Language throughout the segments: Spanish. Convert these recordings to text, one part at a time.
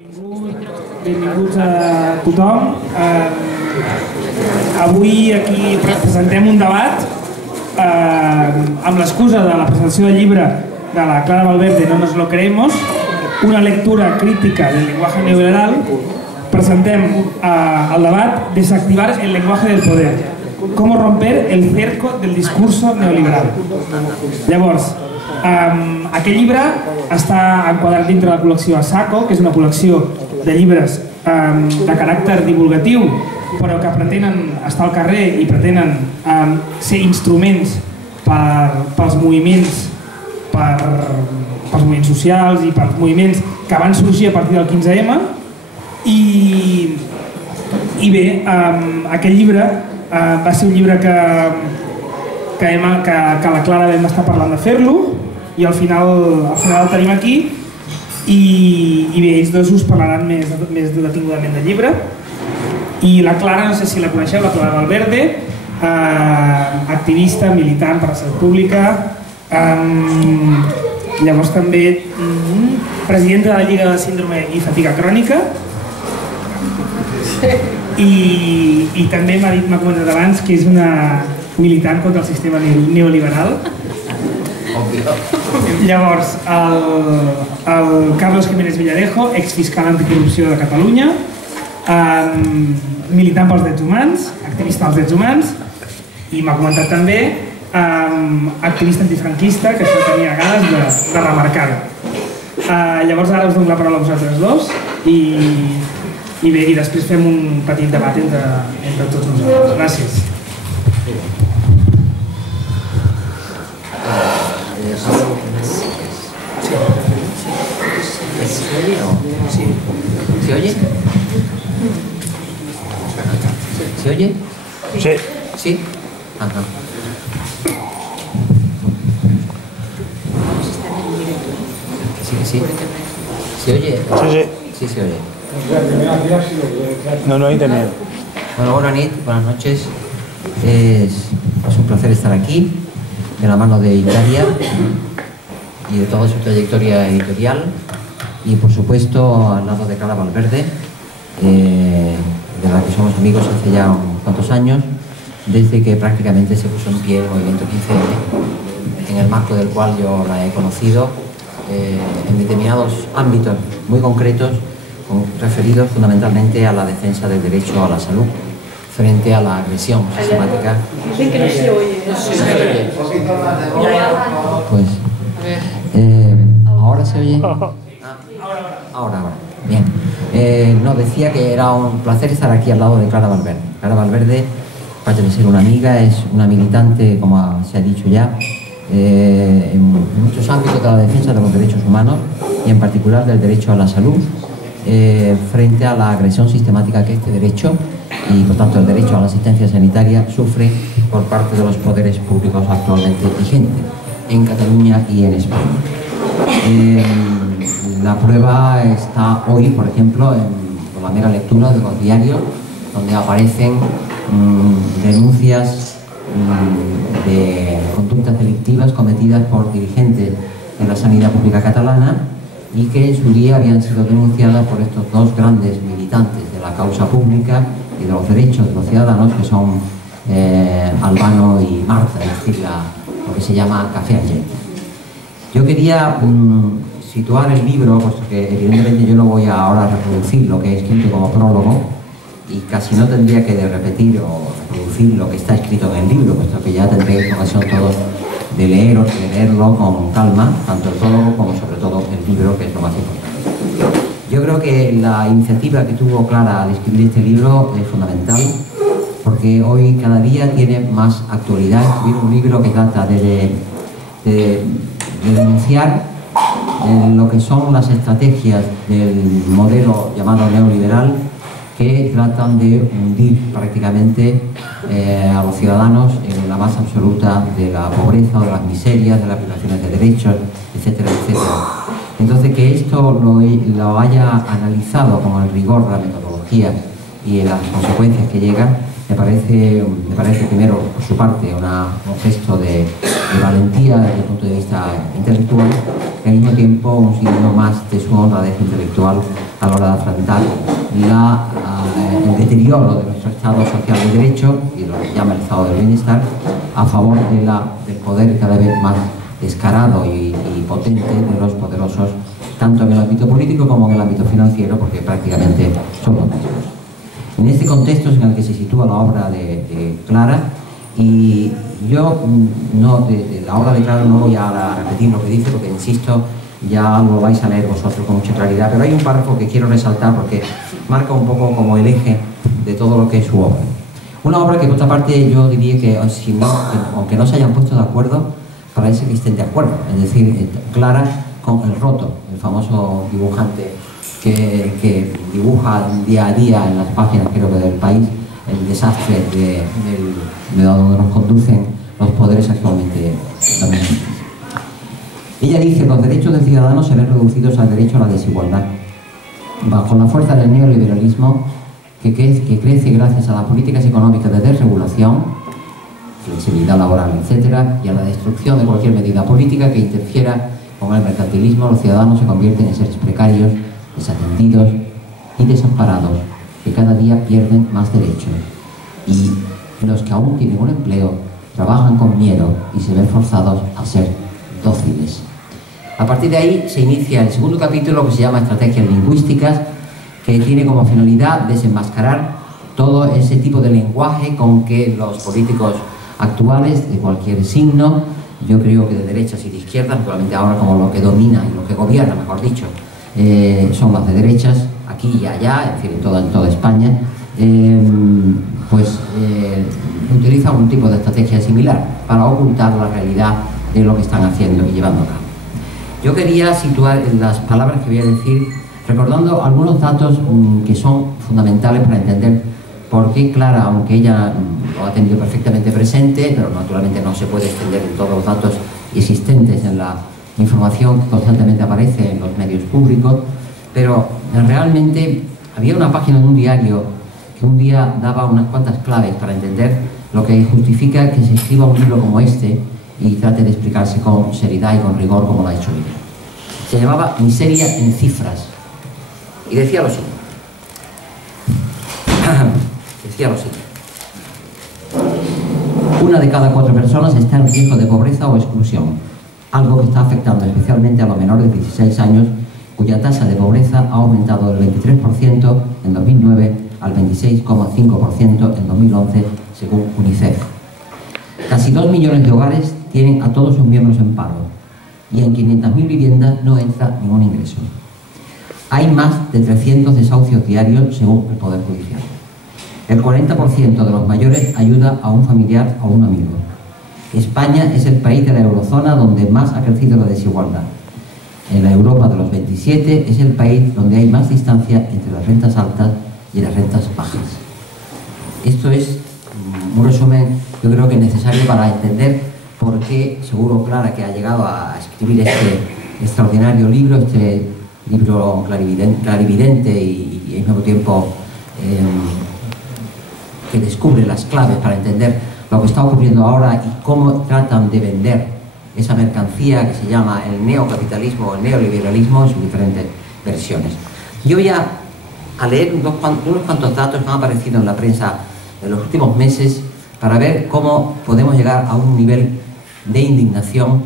Benvinguts a tothom. Avui aquí presentem un debat amb l'excusa de la presentació del llibre de la Clara Valverde, No nos lo creemos, una lectura crítica del lenguaje neoliberal. Presentem el debat Desactivar el lenguaje del poder, cómo romper el cerco del discurso neoliberal. Llavors, aquest llibre està enquadrat dintre de la col·lecció Assaco, que és una col·lecció de llibres de caràcter divulgatiu, però que pretenen estar al carrer i pretenen ser instruments pels moviments socials i pels moviments que van sorgir a partir del 15M. I bé, aquest llibre va ser un llibre que la Clara vam estar parlant de fer-lo i al final el tenim aquí i bé, ells dos us parlaran més detingudament del llibre. I la Clara, no sé si la coneixeu, la Clara Valverde, activista, militant per la salut pública, llavors també presidenta de la Lliga de Síndrome i Fatiga Crònica i també m'ha comentat abans que és una militant contra el sistema neoliberal. Llavors, el Carlos Jiménez Villarejo, exfiscal anticorrupció de Catalunya, militant pels drets humans, activista dels drets humans, i m'ha comentat també activista antifranquista, que això tenia ganes de remarcar-ho. Llavors ara us dono la paraula a vosaltres dos i bé, i després fem un petit debat entre tots nosaltres. Gràcies. ¿Se oye? ¿Se oye? Sí. ¿Sí? Ajá. Sí. ¿Se oye? Sí. Sí, se oye. No hay internet. Bueno, buenas noches. Es un placer estar aquí, de la mano de Italia y de toda su trayectoria editorial. Y por supuesto al lado de Clara Valverde, de la que somos amigos hace ya unos cuantos años, desde que prácticamente se puso en pie el movimiento 15M, en el marco del cual yo la he conocido en determinados ámbitos muy concretos, referidos fundamentalmente a la defensa del derecho a la salud frente a la agresión sistemática. Dicen que no se oye. Pues, ¿ahora se oye? Ahora. Bien. No, decía que era un placer estar aquí al lado de Clara Valverde. Clara Valverde, aparte de ser una amiga, es una militante, como se ha dicho ya, en muchos ámbitos de la defensa de los derechos humanos y en particular del derecho a la salud, frente a la agresión sistemática que este derecho y por tanto el derecho a la asistencia sanitaria sufre por parte de los poderes públicos actualmente vigentes en Cataluña y en España. La prueba está hoy, por ejemplo, por la mera lectura de los diarios, donde aparecen denuncias de conductas delictivas cometidas por dirigentes de la sanidad pública catalana y que en su día habían sido denunciadas por estos dos grandes militantes de la causa pública y de los derechos de los ciudadanos, que son Albano y Marta, es decir, lo que se llama Café Argent. Yo quería situar el libro, puesto que evidentemente yo no voy ahora a reproducir lo que he escrito como prólogo y casi no tendría que repetir o reproducir lo que está escrito en el libro, puesto que ya tendréis ocasión todos de leerlo con calma, tanto el prólogo como sobre todo el libro, que es lo más importante. Yo creo que la iniciativa que tuvo Clara al escribir este libro es fundamental, porque hoy cada día tiene más actualidad. Escribir un libro que trata de denunciar lo que son las estrategias del modelo llamado neoliberal, que tratan de hundir prácticamente a los ciudadanos en la más absoluta de la pobreza o de las miserias, de las violaciones de derechos, etcétera, etcétera. Entonces, que esto lo haya analizado con el rigor de la metodología y las consecuencias que llegan, me parece primero, por su parte, un gesto de valentía desde el punto de vista intelectual, y al mismo tiempo un signo más de su honradez intelectual a la hora de afrontar el deterioro de nuestro Estado social de derecho, y lo que llama el Estado del bienestar, a favor del poder cada vez más descarado y potente de los poderosos, tanto en el ámbito político como en el ámbito financiero, porque prácticamente son los mismos. En este contexto es en el que se sitúa la obra de Clara, y yo de la obra de Clara no voy a repetir lo que dice, porque insisto, ya lo vais a leer vosotros con mucha claridad, pero hay un párrafo que quiero resaltar porque marca un poco como el eje de todo lo que es su obra. Una obra que, por otra parte, yo diría que, aunque no se hayan puesto de acuerdo, parece que estén de acuerdo. Es decir, Clara con el Roto, el famoso dibujante que dibuja día a día en las páginas, creo que del País, el desastre de donde nos conducen los poderes actualmente dominantes. Ella dice: los derechos del ciudadano se ven reducidos al derecho a la desigualdad. Bajo la fuerza del neoliberalismo, que crece gracias a las políticas económicas de desregulación, flexibilidad laboral, etc., y a la destrucción de cualquier medida política que interfiera con el mercantilismo, los ciudadanos se convierten en seres precarios, desatendidos y desamparados, que cada día pierden más derechos. Y los que aún tienen un empleo trabajan con miedo y se ven forzados a ser dóciles. A partir de ahí se inicia el segundo capítulo, que se llama Estrategias Lingüísticas, que tiene como finalidad desenmascarar todo ese tipo de lenguaje con que los políticos actuales, de cualquier signo, yo creo que de derechas y de izquierdas, probablemente ahora como lo que domina y lo que gobierna, mejor dicho, son las de derechas, aquí y allá, es decir, en toda España, utiliza un tipo de estrategia similar para ocultar la realidad de lo que están haciendo y llevando a cabo. Yo quería situar en las palabras que voy a decir, recordando algunos datos que son fundamentales para entender por qué Clara, aunque ella lo ha tenido perfectamente presente, pero naturalmente no se puede extender en todos los datos existentes en la información que constantemente aparece en los medios públicos, pero realmente había una página de un diario que un día daba unas cuantas claves para entender lo que justifica que se escriba un libro como este y trate de explicarse con seriedad y con rigor como lo ha hecho ella. Se llamaba Miseria en cifras y decía lo siguiente. Una de cada 4 personas está en riesgo de pobreza o exclusión, algo que está afectando especialmente a los menores de 16 años, cuya tasa de pobreza ha aumentado del 23% en 2009 al 26,5% en 2011, según UNICEF. Casi 2 millones de hogares tienen a todos sus miembros en paro y en 500.000 viviendas no entra ningún ingreso. Hay más de 300 desahucios diarios, según el Poder Judicial. El 40% de los mayores ayuda a un familiar o un amigo. España es el país de la eurozona donde más ha crecido la desigualdad. En la Europa de los 27 es el país donde hay más distancia entre las rentas altas y las rentas bajas. Esto es un resumen, yo creo que necesario para entender por qué, seguro Clara, que ha llegado a escribir este extraordinario libro, este libro clarividente y al mismo tiempo que descubre las claves para entender lo que está ocurriendo ahora y cómo tratan de vender esa mercancía que se llama el neocapitalismo o el neoliberalismo en sus diferentes versiones. Yo voy a leer unos cuantos datos que han aparecido en la prensa en los últimos meses para ver cómo podemos llegar a un nivel de indignación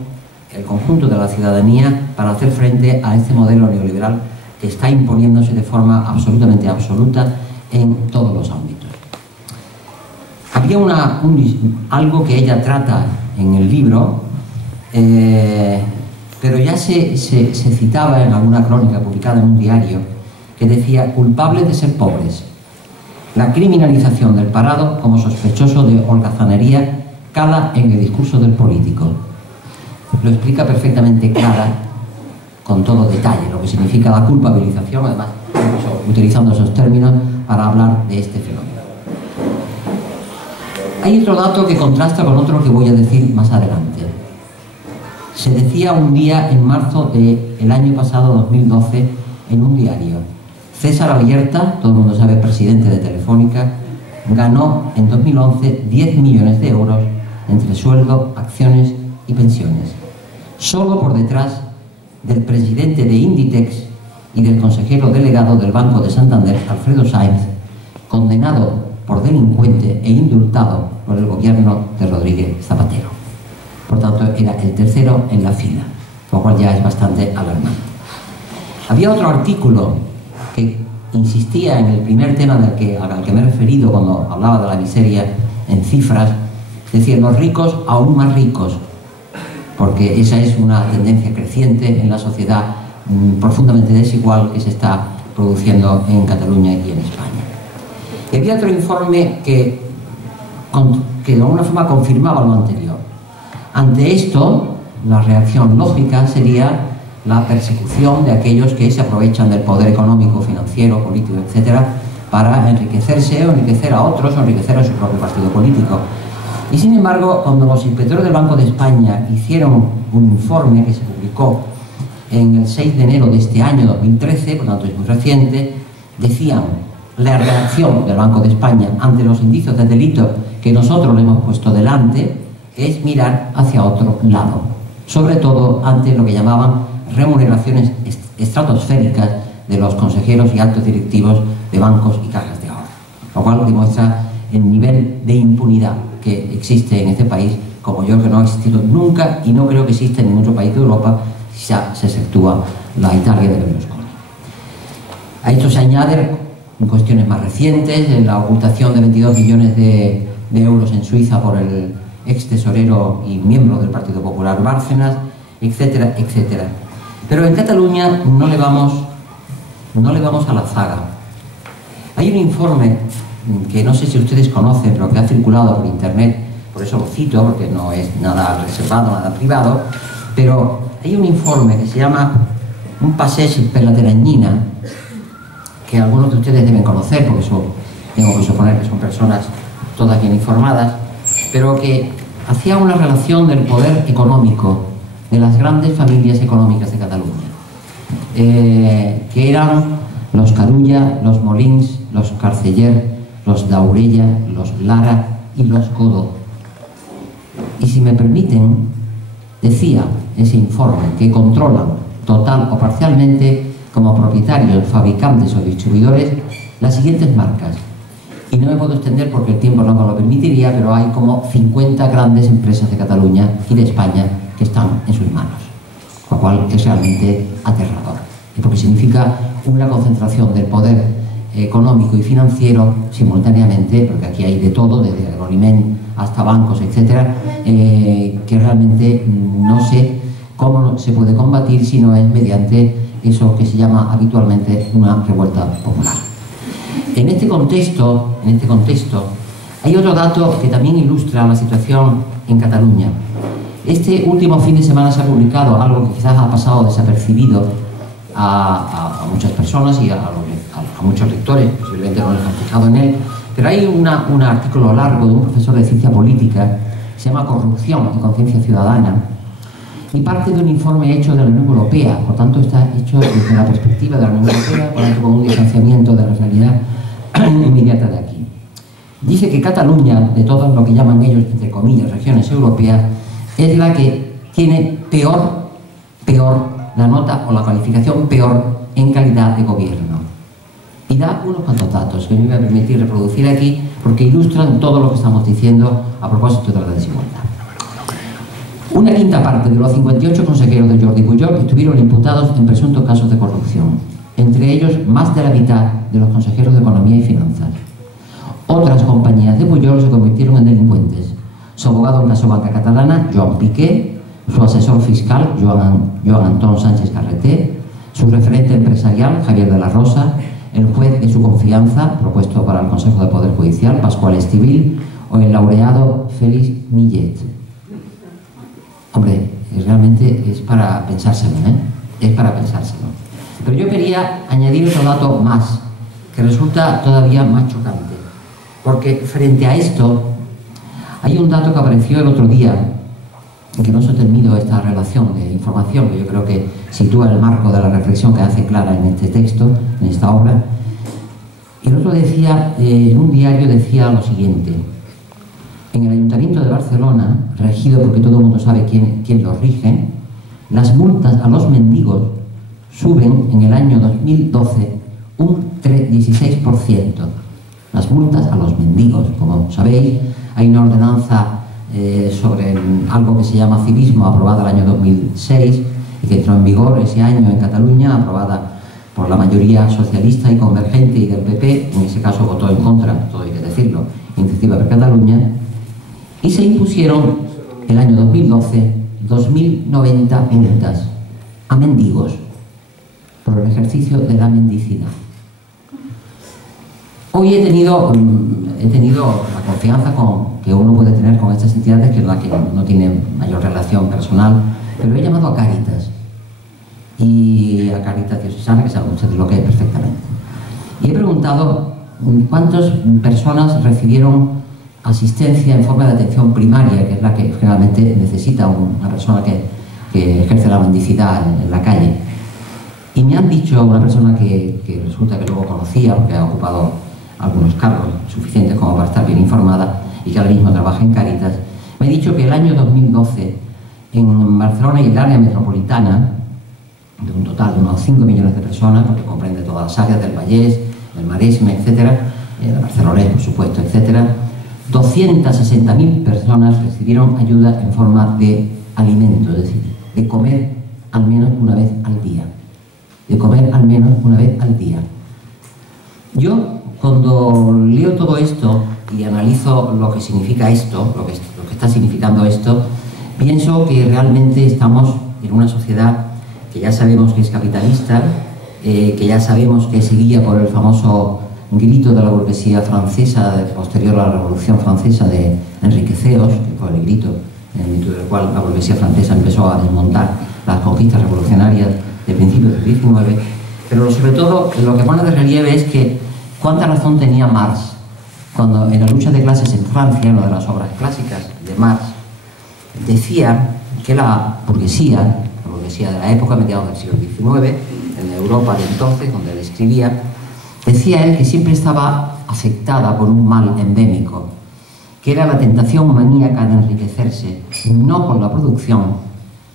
el conjunto de la ciudadanía para hacer frente a este modelo neoliberal que está imponiéndose de forma absolutamente absoluta en todos los ámbitos. Había algo que ella trata en el libro, pero ya se citaba en alguna crónica publicada en un diario que decía: culpables de ser pobres. La criminalización del parado como sospechoso de holgazanería cala en el discurso del político. Lo explica perfectamente Clara, con todo detalle, lo que significa la culpabilización, además utilizando esos términos para hablar de este fenómeno. Hay otro dato que contrasta con otro que voy a decir más adelante. Se decía un día en marzo del año pasado, 2012, en un diario: César Alierta, todo el mundo sabe, presidente de Telefónica, ganó en 2011 10 millones de euros entre sueldo, acciones y pensiones, solo por detrás del presidente de Inditex y del consejero delegado del Banco de Santander, Alfredo Sáenz, condenado por delincuente e indultado por el gobierno de Rodríguez Zapatero. Por tanto, era el tercero en la fila, lo cual ya es bastante alarmante. Había otro artículo que insistía en el primer tema al que me he referido cuando hablaba de la miseria en cifras, es decir, los ricos aún más ricos, porque esa es una tendencia creciente en la sociedad profundamente desigual que se está produciendo en Cataluña y en España. Y había otro informe que de alguna forma confirmaba lo anterior. Ante esto, la reacción lógica sería la persecución de aquellos que se aprovechan del poder económico, financiero, político, etcétera, para enriquecerse o enriquecer a otros o enriquecer a su propio partido político. Y sin embargo, cuando los inspectores del Banco de España hicieron un informe que se publicó en el 6 de enero de este año 2013, por lo tanto es muy reciente, decían: la reacción del Banco de España ante los indicios de delito que nosotros le hemos puesto delante es mirar hacia otro lado, sobre todo ante lo que llamaban remuneraciones estratosféricas de los consejeros y altos directivos de bancos y cajas de ahorro, lo cual demuestra el nivel de impunidad que existe en este país, como yo que no ha existido nunca y no creo que exista en ningún otro país de Europa, si se exceptúa la Italia de Berlusconi. A esto se añaden cuestiones más recientes, la ocultación de 22 millones de euros en Suiza por el ex tesorero y miembro del Partido Popular Bárcenas, etcétera, etcétera. Pero en Cataluña no le vamos a la zaga. Hay un informe que no sé si ustedes conocen, pero que ha circulado por internet, por eso lo cito, porque no es nada reservado, nada privado, pero hay un informe que se llama Un passeig per la Teranyina, que algunos de ustedes deben conocer, porque eso tengo que suponer que son personas todas bien informadas, pero que hacía una relación del poder económico de las grandes familias económicas de Cataluña, que eran los Carulla, los Molins, los Carceller, los Daurella, los Lara y los Godó. Y si me permiten, decía ese informe que controlan total o parcialmente como propietarios, fabricantes o distribuidores las siguientes marcas. Y no me puedo extender porque el tiempo no me lo permitiría, pero hay como 50 grandes empresas de Cataluña y de España que están en sus manos, lo cual es realmente aterrador, y porque significa una concentración del poder económico y financiero simultáneamente, porque aquí hay de todo, desde agroalimentos hasta bancos, etcétera, que realmente no sé cómo se puede combatir si no es mediante eso que se llama habitualmente una revuelta popular. En este contexto hay otro dato que también ilustra la situación en Cataluña. Este último fin de semana se ha publicado algo que quizás ha pasado desapercibido a muchas personas y a muchos lectores, posiblemente no les han fijado en él, pero hay un artículo largo de un profesor de ciencia política, se llama Corrupción y conciencia ciudadana, y parte de un informe hecho de la Unión Europea, por tanto está hecho desde la perspectiva de la Unión Europea, por tanto con un distanciamiento de la realidad inmediata de aquí. Dice que Cataluña, de todo lo que llaman ellos, entre comillas, regiones europeas, es la que tiene peor la nota o la calificación peor en calidad de gobierno. Y da unos cuantos datos que me voy a permitir reproducir aquí porque ilustran todo lo que estamos diciendo a propósito de la desigualdad. Una quinta parte de los 58 consejeros de Jordi Pujol estuvieron imputados en presuntos casos de corrupción, entre ellos más de la mitad de los consejeros de Economía y Finanzas. Otras compañías de Pujol se convirtieron en delincuentes. Su abogado en caso banca catalana, Joan Piqué, su asesor fiscal, Joan Antón Sánchez Carreté, su referente empresarial, Javier de la Rosa, el juez de su confianza, propuesto para el Consejo de Poder Judicial, Pascual Estivil, o el laureado Félix Millet. Hombre, realmente es para pensárselo, Es para pensárselo. Pero yo quería añadir otro dato más, que resulta todavía más chocante, porque frente a esto, hay un dato que apareció el otro día, en que no se ha terminado esta relación de información, que yo creo que sitúa el marco de la reflexión que hace Clara en este texto, en esta obra, Y el otro decía, en un diario decía lo siguiente: en el Ayuntamiento de Barcelona, regido porque todo el mundo sabe quién lo rige, las multas a los mendigos suben en el año 2012 un 16%. Las multas a los mendigos, como sabéis, hay una ordenanza sobre algo que se llama civismo, aprobada el año 2006 y que entró en vigor ese año en Cataluña, aprobada por la mayoría socialista y convergente y del PP, en ese caso votó en contra, todo hay que decirlo, Iniciativa per Cataluña, y se impusieron el año 2012 2.090 multas a mendigos por el ejercicio de la mendicidad. Hoy he tenido la confianza que uno puede tener con estas entidades, que es la que no tiene mayor relación personal, pero he llamado a Cáritas, y a Cáritas Diocesana, que saben ustedes lo que es perfectamente. Y he preguntado cuántas personas recibieron asistencia en forma de atención primaria, que es la que generalmente necesita una persona que ejerce la mendicidad en la calle. Y me han dicho, una persona que resulta que luego conocía, porque ha ocupado algunos cargos suficientes como para estar bien informada y que ahora mismo trabaja en Cáritas, me ha dicho que el año 2012 en Barcelona y el área metropolitana, de un total de unos 5 millones de personas, porque comprende todas las áreas del Vallès, del Maresme, etcétera, de Barcelonés, por supuesto, etcétera, 260.000 personas recibieron ayuda en forma de alimento, es decir, de comer al menos una vez al día. De comer al menos una vez al día. Yo, cuando leo todo esto y analizo lo que significa esto, lo que está significando esto, pienso que realmente estamos en una sociedad que ya sabemos que es capitalista, que ya sabemos que se guía por el famoso grito de la burguesía francesa posterior a la Revolución Francesa de enriqueceos, que fue el grito en virtud del cual la burguesía francesa empezó a desmontar las conquistas revolucionarias de principios del XIX, pero sobre todo lo que pone de relieve es que cuánta razón tenía Marx cuando en la lucha de clases en Francia, una de las obras clásicas de Marx, decía que la burguesía de la época, mediados del siglo XIX, en la Europa de entonces, donde él escribía, decía él que siempre estaba afectada por un mal endémico, que era la tentación maníaca de enriquecerse, no con la producción,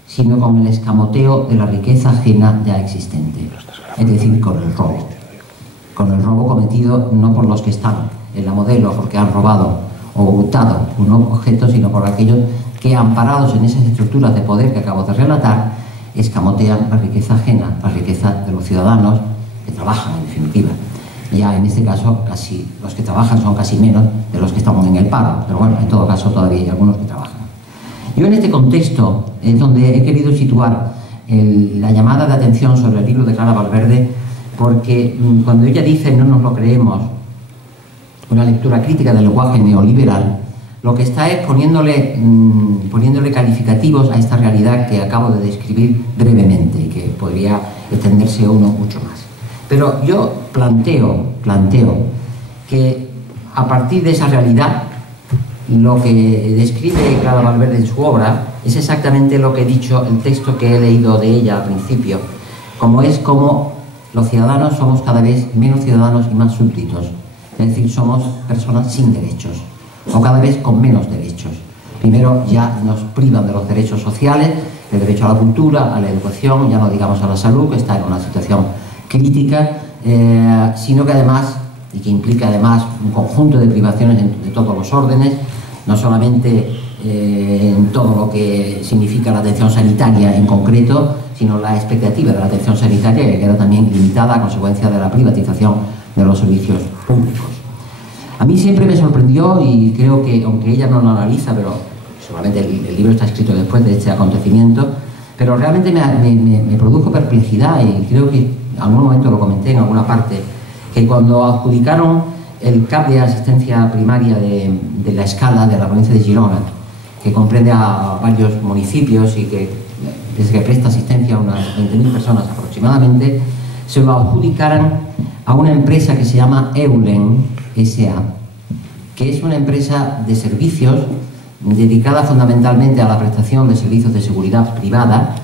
sino con el escamoteo de la riqueza ajena ya existente, es decir, con el robo cometido no por los que están en la modelo porque han robado o hurtado un objeto, sino por aquellos que, amparados en esas estructuras de poder que acabo de relatar, escamotean la riqueza ajena, la riqueza de los ciudadanos que trabajan, en definitiva. Ya en este caso, casi los que trabajan son casi menos de los que estamos en el paro, pero bueno, en todo caso todavía hay algunos que trabajan. Yo en este contexto es donde he querido situar la llamada de atención sobre el libro de Clara Valverde, porque cuando ella dice "no nos lo creemos", una lectura crítica del lenguaje neoliberal, lo que está es poniéndole calificativos a esta realidad que acabo de describir brevemente y que podría extenderse uno mucho más. Pero yo planteo que a partir de esa realidad, lo que describe Clara Valverde en su obra es exactamente lo que he dicho, el texto que he leído de ella al principio, como los ciudadanos somos cada vez menos ciudadanos y más súbditos, es decir, somos personas sin derechos, o cada vez con menos derechos. Primero, ya nos privan de los derechos sociales, el derecho a la cultura, a la educación, ya no digamos a la salud, que está en una situación crítica, sino que además, y que implica además un conjunto de privaciones de todos los órdenes, no solamente en todo lo que significa la atención sanitaria en concreto, sino la expectativa de la atención sanitaria, que queda también limitada a consecuencia de la privatización de los servicios públicos. A mí siempre me sorprendió, y creo que, aunque ella no lo analiza, pero seguramente el libro está escrito después de este acontecimiento, pero realmente me produjo perplejidad, y creo que en algún momento lo comenté en alguna parte, que cuando adjudicaron el CAP de asistencia primaria de la Escala, de la provincia de Girona, que comprende a varios municipios y que desde que presta asistencia a unas 20.000 personas aproximadamente, se lo adjudicaran a una empresa que se llama Eulen S.A., que es una empresa de servicios dedicada fundamentalmente a la prestación de servicios de seguridad privada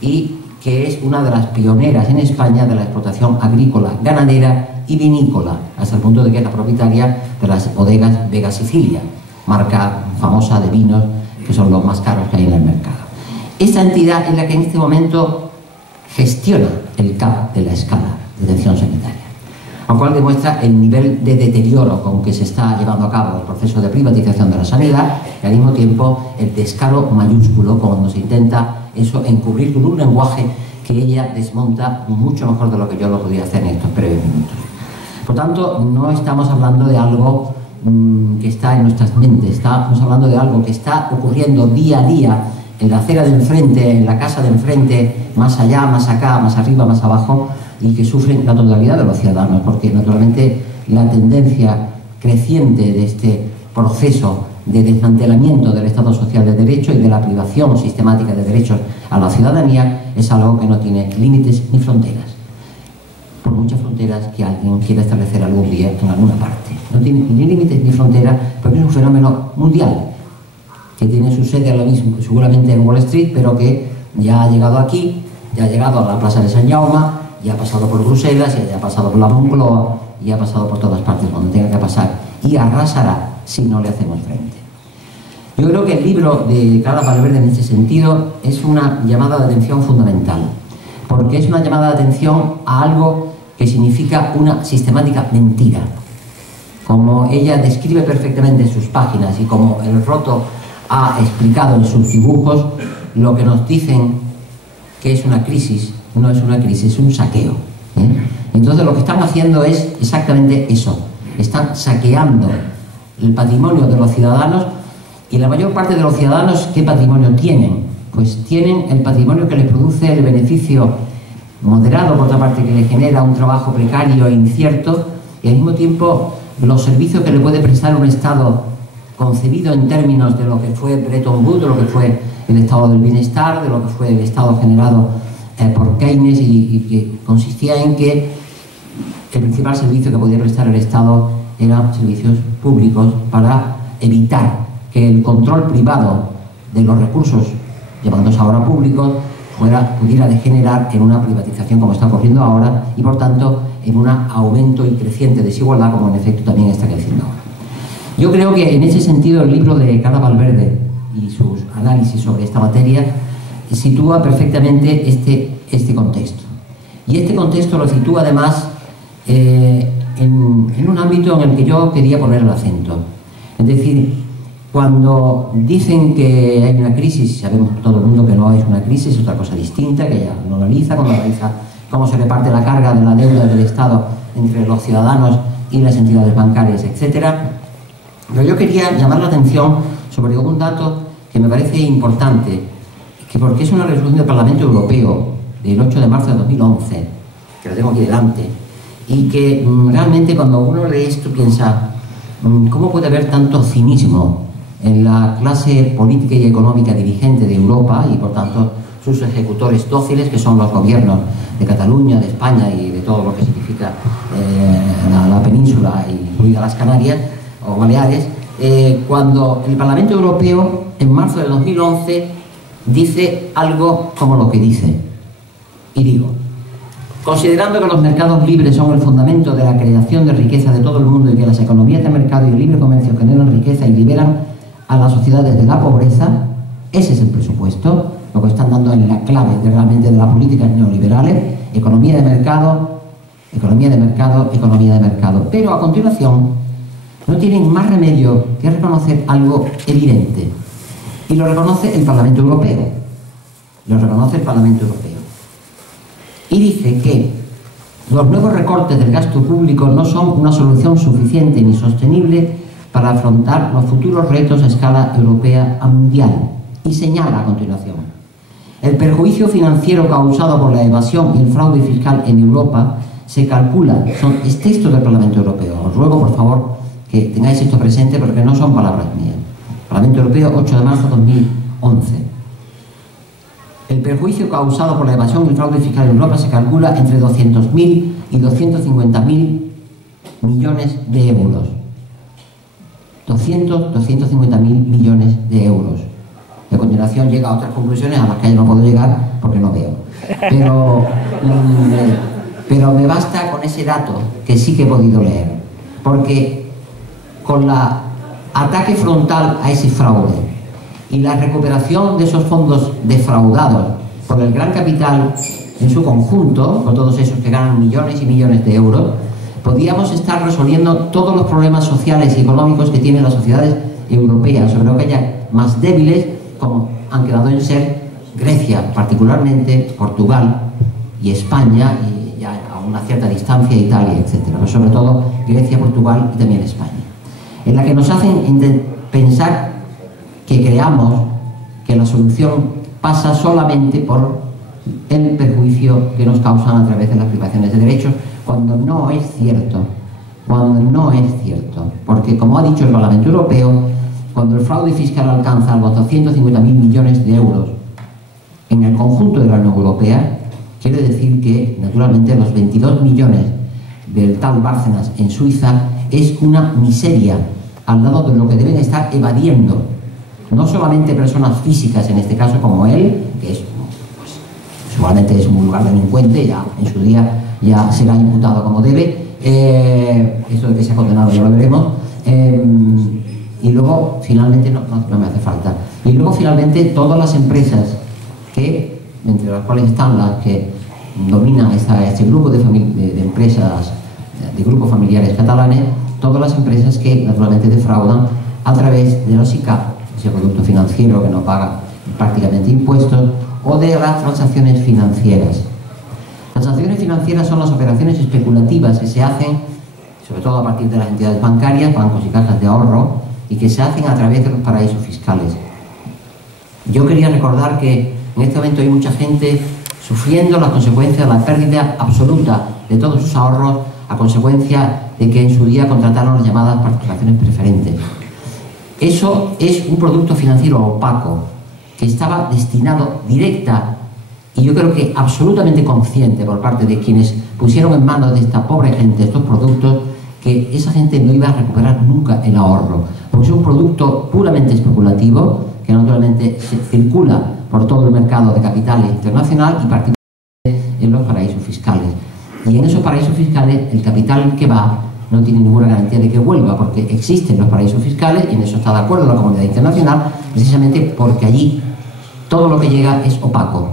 y que es una de las pioneras en España de la explotación agrícola ganadera y vinícola, hasta el punto de que es la propietaria de las bodegas Vega Sicilia, marca famosa de vinos que son los más caros que hay en el mercado. Esta entidad es la que en este momento gestiona el CAP de la escala de atención sanitaria, lo cual demuestra el nivel de deterioro con que se está llevando a cabo el proceso de privatización de la sanidad y al mismo tiempo el descaro mayúsculo cuando se intenta eso encubrir con un lenguaje que ella desmonta mucho mejor de lo que yo lo podía hacer en estos breves minutos. Por tanto, no estamos hablando de algo que está en nuestras mentes, estamos hablando de algo que está ocurriendo día a día en la acera de enfrente, en la casa de enfrente, más allá, más acá, más arriba, más abajo, y que sufren la totalidad de los ciudadanos, porque naturalmente la tendencia creciente de este proceso de desmantelamiento del Estado social de derecho y de la privación sistemática de derechos a la ciudadanía es algo que no tiene límites ni fronteras, por muchas fronteras que alguien quiera establecer algún día en alguna parte. No tiene ni límites ni fronteras porque es un fenómeno mundial que tiene su sede ahora mismo, seguramente en Wall Street, pero que ya ha llegado aquí, ya ha llegado a la Plaza de San Jaume, ya ha pasado por Bruselas, ya ha pasado por la Moncloa, y ha pasado por todas partes donde tenga que pasar y arrasará si no le hacemos frente. Yo creo que el libro de Clara Valverde en este sentido es una llamada de atención fundamental, porque es una llamada de atención a algo que significa una sistemática mentira. Como ella describe perfectamente en sus páginas y como el Roto ha explicado en sus dibujos, lo que nos dicen que es una crisis no es una crisis, es un saqueo. Entonces lo que están haciendo es exactamente eso, están saqueando el patrimonio de los ciudadanos. Y la mayor parte de los ciudadanos, ¿qué patrimonio tienen? Pues tienen el patrimonio que les produce el beneficio moderado, por otra parte, que les genera un trabajo precario e incierto, y al mismo tiempo los servicios que le puede prestar un Estado concebido en términos de lo que fue Bretton Woods, de lo que fue el Estado del Bienestar, de lo que fue el Estado generado por Keynes, y que consistía en que el principal servicio que podía prestar el Estado eran servicios públicos para evitar que el control privado de los recursos, llamándose ahora públicos, pudiera degenerar en una privatización como está ocurriendo ahora y por tanto en un aumento y creciente desigualdad como en efecto también está creciendo ahora. Yo creo que en ese sentido el libro de Clara Valverde y sus análisis sobre esta materia sitúa perfectamente este contexto. Y este contexto lo sitúa además en un ámbito en el que yo quería poner el acento. Es decir, cuando dicen que hay una crisis, sabemos todo el mundo que no es una crisis, es otra cosa distinta, que ella lo analiza, cuando analiza cómo se reparte la carga de la deuda del Estado entre los ciudadanos y las entidades bancarias, etc. Pero yo quería llamar la atención sobre un dato que me parece importante, porque es una resolución del Parlamento Europeo del 8 de marzo de 2011, que lo tengo aquí delante, y que realmente cuando uno lee esto piensa, ¿cómo puede haber tanto cinismo en la clase política y económica dirigente de Europa y por tanto sus ejecutores dóciles, que son los gobiernos de Cataluña, de España y de todo lo que significa la península, incluidas las Canarias o Baleares, cuando el Parlamento Europeo en marzo de 2011 dice algo como lo que dice, y digo: considerando que los mercados libres son el fundamento de la creación de riqueza de todo el mundo y que las economías de mercado y el libre comercio generan riqueza y liberan a las sociedades de la pobreza, ese es el presupuesto, lo que están dando en la clave realmente de las políticas neoliberales: economía de mercado, economía de mercado, economía de mercado. Pero a continuación no tienen más remedio que reconocer algo evidente, y lo reconoce el Parlamento Europeo, lo reconoce el Parlamento Europeo, y dice que los nuevos recortes del gasto público no son una solución suficiente ni sostenible para afrontar los futuros retos a escala europea y mundial, y señala a continuación: el perjuicio financiero causado por la evasión y el fraude fiscal en Europa se calcula, es texto del Parlamento Europeo, os ruego por favor que tengáis esto presente porque no son palabras mías. Parlamento Europeo, 8 de marzo de 2011. El perjuicio causado por la evasión y el fraude fiscal en Europa se calcula entre 200.000 y 250.000 millones de euros. 250.000 millones de euros. Y a continuación llega a otras conclusiones a las que yo no puedo llegar porque no veo. Pero pero me basta con ese dato que sí que he podido leer, porque con la ataque frontal a ese fraude y la recuperación de esos fondos defraudados por el gran capital en su conjunto, por todos esos que ganan millones y millones de euros, podríamos estar resolviendo todos los problemas sociales y económicos que tienen las sociedades europeas, sobre todo aquellas más débiles, como han quedado en ser Grecia, particularmente Portugal y España, y ya a una cierta distancia Italia, etcétera, pero sobre todo Grecia, Portugal y también España, en la que nos hacen pensar que creamos que la solución pasa solamente por el perjuicio que nos causan a través de las privaciones de derechos, cuando no es cierto, porque como ha dicho el Parlamento Europeo, cuando el fraude fiscal alcanza los 250.000 millones de euros en el conjunto de la Unión Europea, quiere decir que, naturalmente, los 22 millones del tal Bárcenas en Suiza es una miseria al lado de lo que deben estar evadiendo, no solamente personas físicas, en este caso como él, que es, pues, seguramente es un lugar delincuente, ya en su día ya será imputado como debe, eso de que se ha condenado ya lo veremos, y luego finalmente, no me hace falta, y luego finalmente todas las empresas que, entre las cuales están las que dominan este grupo de empresas, de grupos familiares catalanes, todas las empresas que naturalmente defraudan a través de los ICAP, ese producto financiero que no paga prácticamente impuestos, o de las transacciones financieras. Las transacciones financieras son las operaciones especulativas que se hacen, sobre todo a partir de las entidades bancarias, bancos y cajas de ahorro, y que se hacen a través de los paraísos fiscales. Yo quería recordar que en este momento hay mucha gente sufriendo las consecuencias de la pérdida absoluta de todos sus ahorros a consecuencia de que en su día contrataron las llamadas participaciones preferentes. Eso es un producto financiero opaco que estaba destinado directa y yo creo que absolutamente consciente por parte de quienes pusieron en manos de esta pobre gente estos productos, que esa gente no iba a recuperar nunca el ahorro, porque es un producto puramente especulativo que naturalmente se circula por todo el mercado de capitales internacional y particularmente en los paraísos fiscales. Y en esos paraísos fiscales el capital que va no tiene ninguna garantía de que vuelva, porque existen los paraísos fiscales, y en eso está de acuerdo la comunidad internacional, precisamente porque allí todo lo que llega es opaco.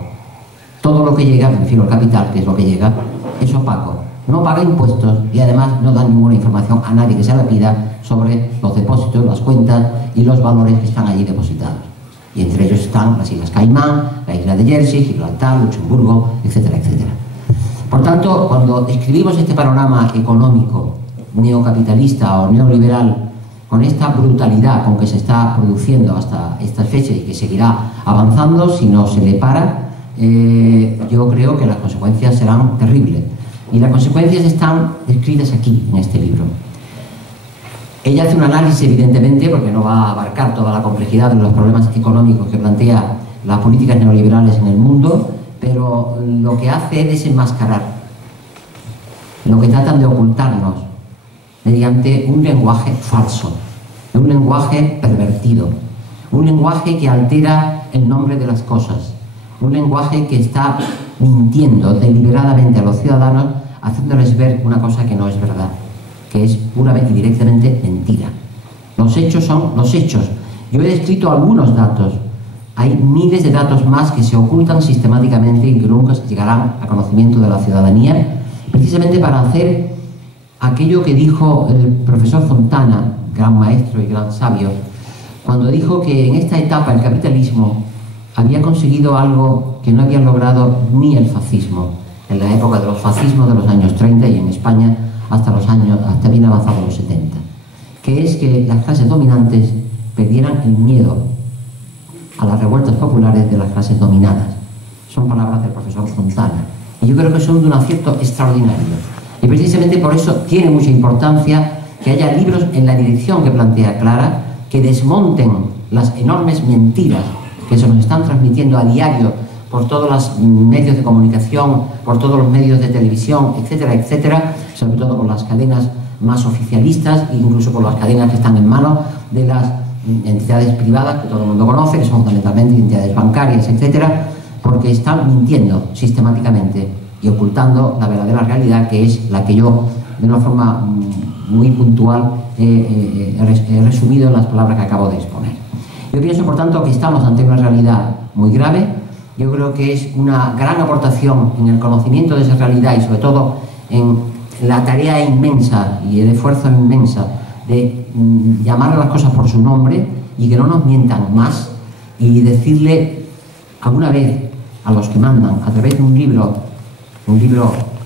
Todo lo que llega, me refiero al capital, que es lo que llega, es opaco. No paga impuestos y además no da ninguna información a nadie que se la pida sobre los depósitos, las cuentas y los valores que están allí depositados. Y entre ellos están las Islas Caimán, la isla de Jersey, Gibraltar, Luxemburgo, etcétera, etcétera. Por tanto, cuando describimos este panorama económico neocapitalista o neoliberal con esta brutalidad con que se está produciendo hasta esta fecha y que seguirá avanzando si no se le para, yo creo que las consecuencias serán terribles. Y las consecuencias están descritas aquí, en este libro. Ella hace un análisis, evidentemente, porque no va a abarcar toda la complejidad de los problemas económicos que plantea las políticas neoliberales en el mundo, pero lo que hace es desenmascarar lo que tratan de ocultarnos mediante un lenguaje falso, un lenguaje pervertido, un lenguaje que altera el nombre de las cosas, un lenguaje que está mintiendo deliberadamente a los ciudadanos, haciéndoles ver una cosa que no es verdad, que es puramente y directamente mentira. Los hechos son los hechos. Yo he descrito algunos datos. Hay miles de datos más que se ocultan sistemáticamente y que nunca llegarán a conocimiento de la ciudadanía, precisamente para hacer aquello que dijo el profesor Fontana, gran maestro y gran sabio, cuando dijo que en esta etapa el capitalismo había conseguido algo que no había logrado ni el fascismo, en la época de los fascismos de los años 30 y en España hasta bien avanzados los 70, que es que las clases dominantes perdieran el miedo a las revueltas populares de las clases dominadas. Son palabras del profesor Fontana, y yo creo que son de un acierto extraordinario, y precisamente por eso tiene mucha importancia que haya libros en la dirección que plantea Clara, que desmonten las enormes mentiras que se nos están transmitiendo a diario por todos los medios de comunicación, por todos los medios de televisión, etcétera, etcétera, sobre todo por las cadenas más oficialistas e incluso por las cadenas que están en manos de las entidades privadas que todo el mundo conoce, que son fundamentalmente entidades bancarias, etcétera, porque están mintiendo sistemáticamente y ocultando la verdadera realidad, que es la que yo, de una forma muy puntual, he resumido en las palabras que acabo de exponer. Yo pienso, por tanto, que estamos ante una realidad muy grave. Yo creo que es una gran aportación en el conocimiento de esa realidad y, sobre todo, en la tarea inmensa y el esfuerzo inmensa de llamar a las cosas por su nombre y que no nos mientan más, y decirle alguna vez a los que mandan, a través de un libro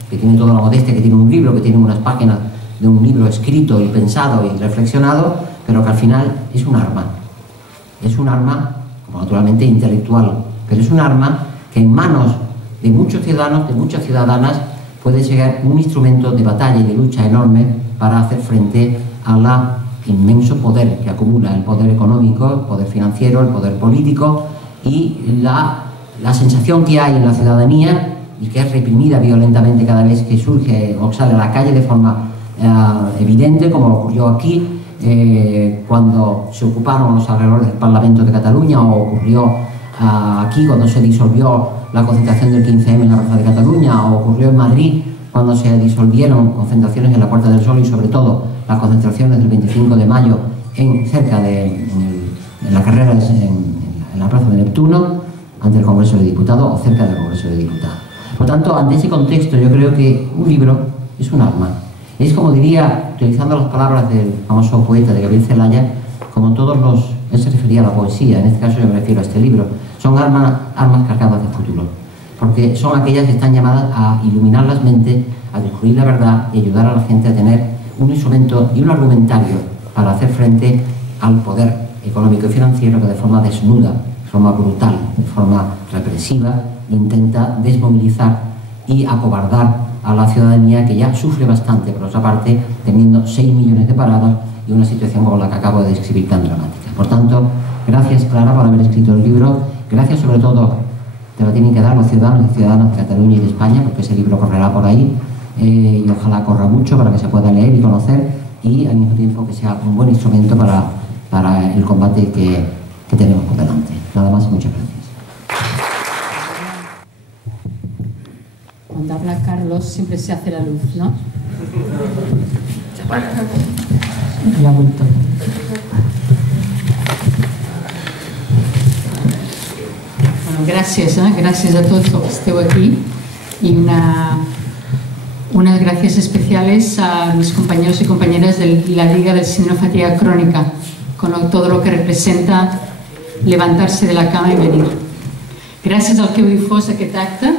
que tiene toda la modestia, que tiene un libro, que tiene unas páginas de un libro escrito y pensado y reflexionado, pero que al final es un arma. Es un arma, como naturalmente intelectual, pero es un arma que en manos de muchos ciudadanos, de muchas ciudadanas, puede ser un instrumento de batalla y de lucha enorme para hacer frente al inmenso poder que acumula el poder económico, el poder financiero, el poder político y la sensación que hay en la ciudadanía, y que es reprimida violentamente cada vez que surge o sale a la calle de forma evidente, como ocurrió aquí cuando se ocuparon los alrededores del Parlamento de Cataluña, o ocurrió aquí cuando se disolvió la concentración del 15M en la Plaza de Cataluña, o ocurrió en Madrid cuando se disolvieron concentraciones en la Puerta del Sol, y sobre todo las concentraciones del 25 de mayo cerca de la carrera en la Plaza de Neptuno, ante el Congreso de Diputados o cerca del Congreso de Diputados. Por tanto, ante ese contexto, yo creo que un libro es un arma. Es, como diría, utilizando las palabras del famoso poeta de Gabriel Celaya, como todos los... Él se refería a la poesía, en este caso yo me refiero a este libro. Son armas cargadas de futuro, porque son aquellas que están llamadas a iluminar las mentes, a descubrir la verdad y ayudar a la gente a tener un instrumento y un argumentario para hacer frente al poder económico y financiero que de forma desnuda, de forma brutal, de forma represiva, intenta desmovilizar y acobardar a la ciudadanía, que ya sufre bastante, por otra parte, teniendo 6 millones de parados y una situación como la que acabo de describir tan dramática. Por tanto, gracias, Clara, por haber escrito el libro. Gracias, sobre todo, te lo tienen que dar los ciudadanos y ciudadanas de Cataluña y de España, porque ese libro correrá por ahí, y ojalá corra mucho para que se pueda leer y conocer, y al mismo tiempo que sea un buen instrumento para el combate que tenemos por delante. Nada más y muchas gracias. Cuando habla Carlos siempre se hace la luz, ¿no? Se apaga. Ya ha vuelto. Bueno, gràcies a tots els que esteu aquí, y unas gracias especiales a mis compañeros y compañeras de la Liga del Síndrome de Fatiga Crónica, con todo lo que representa levantarse de la cama y venir. Gràcies al que heu difós aquest acte,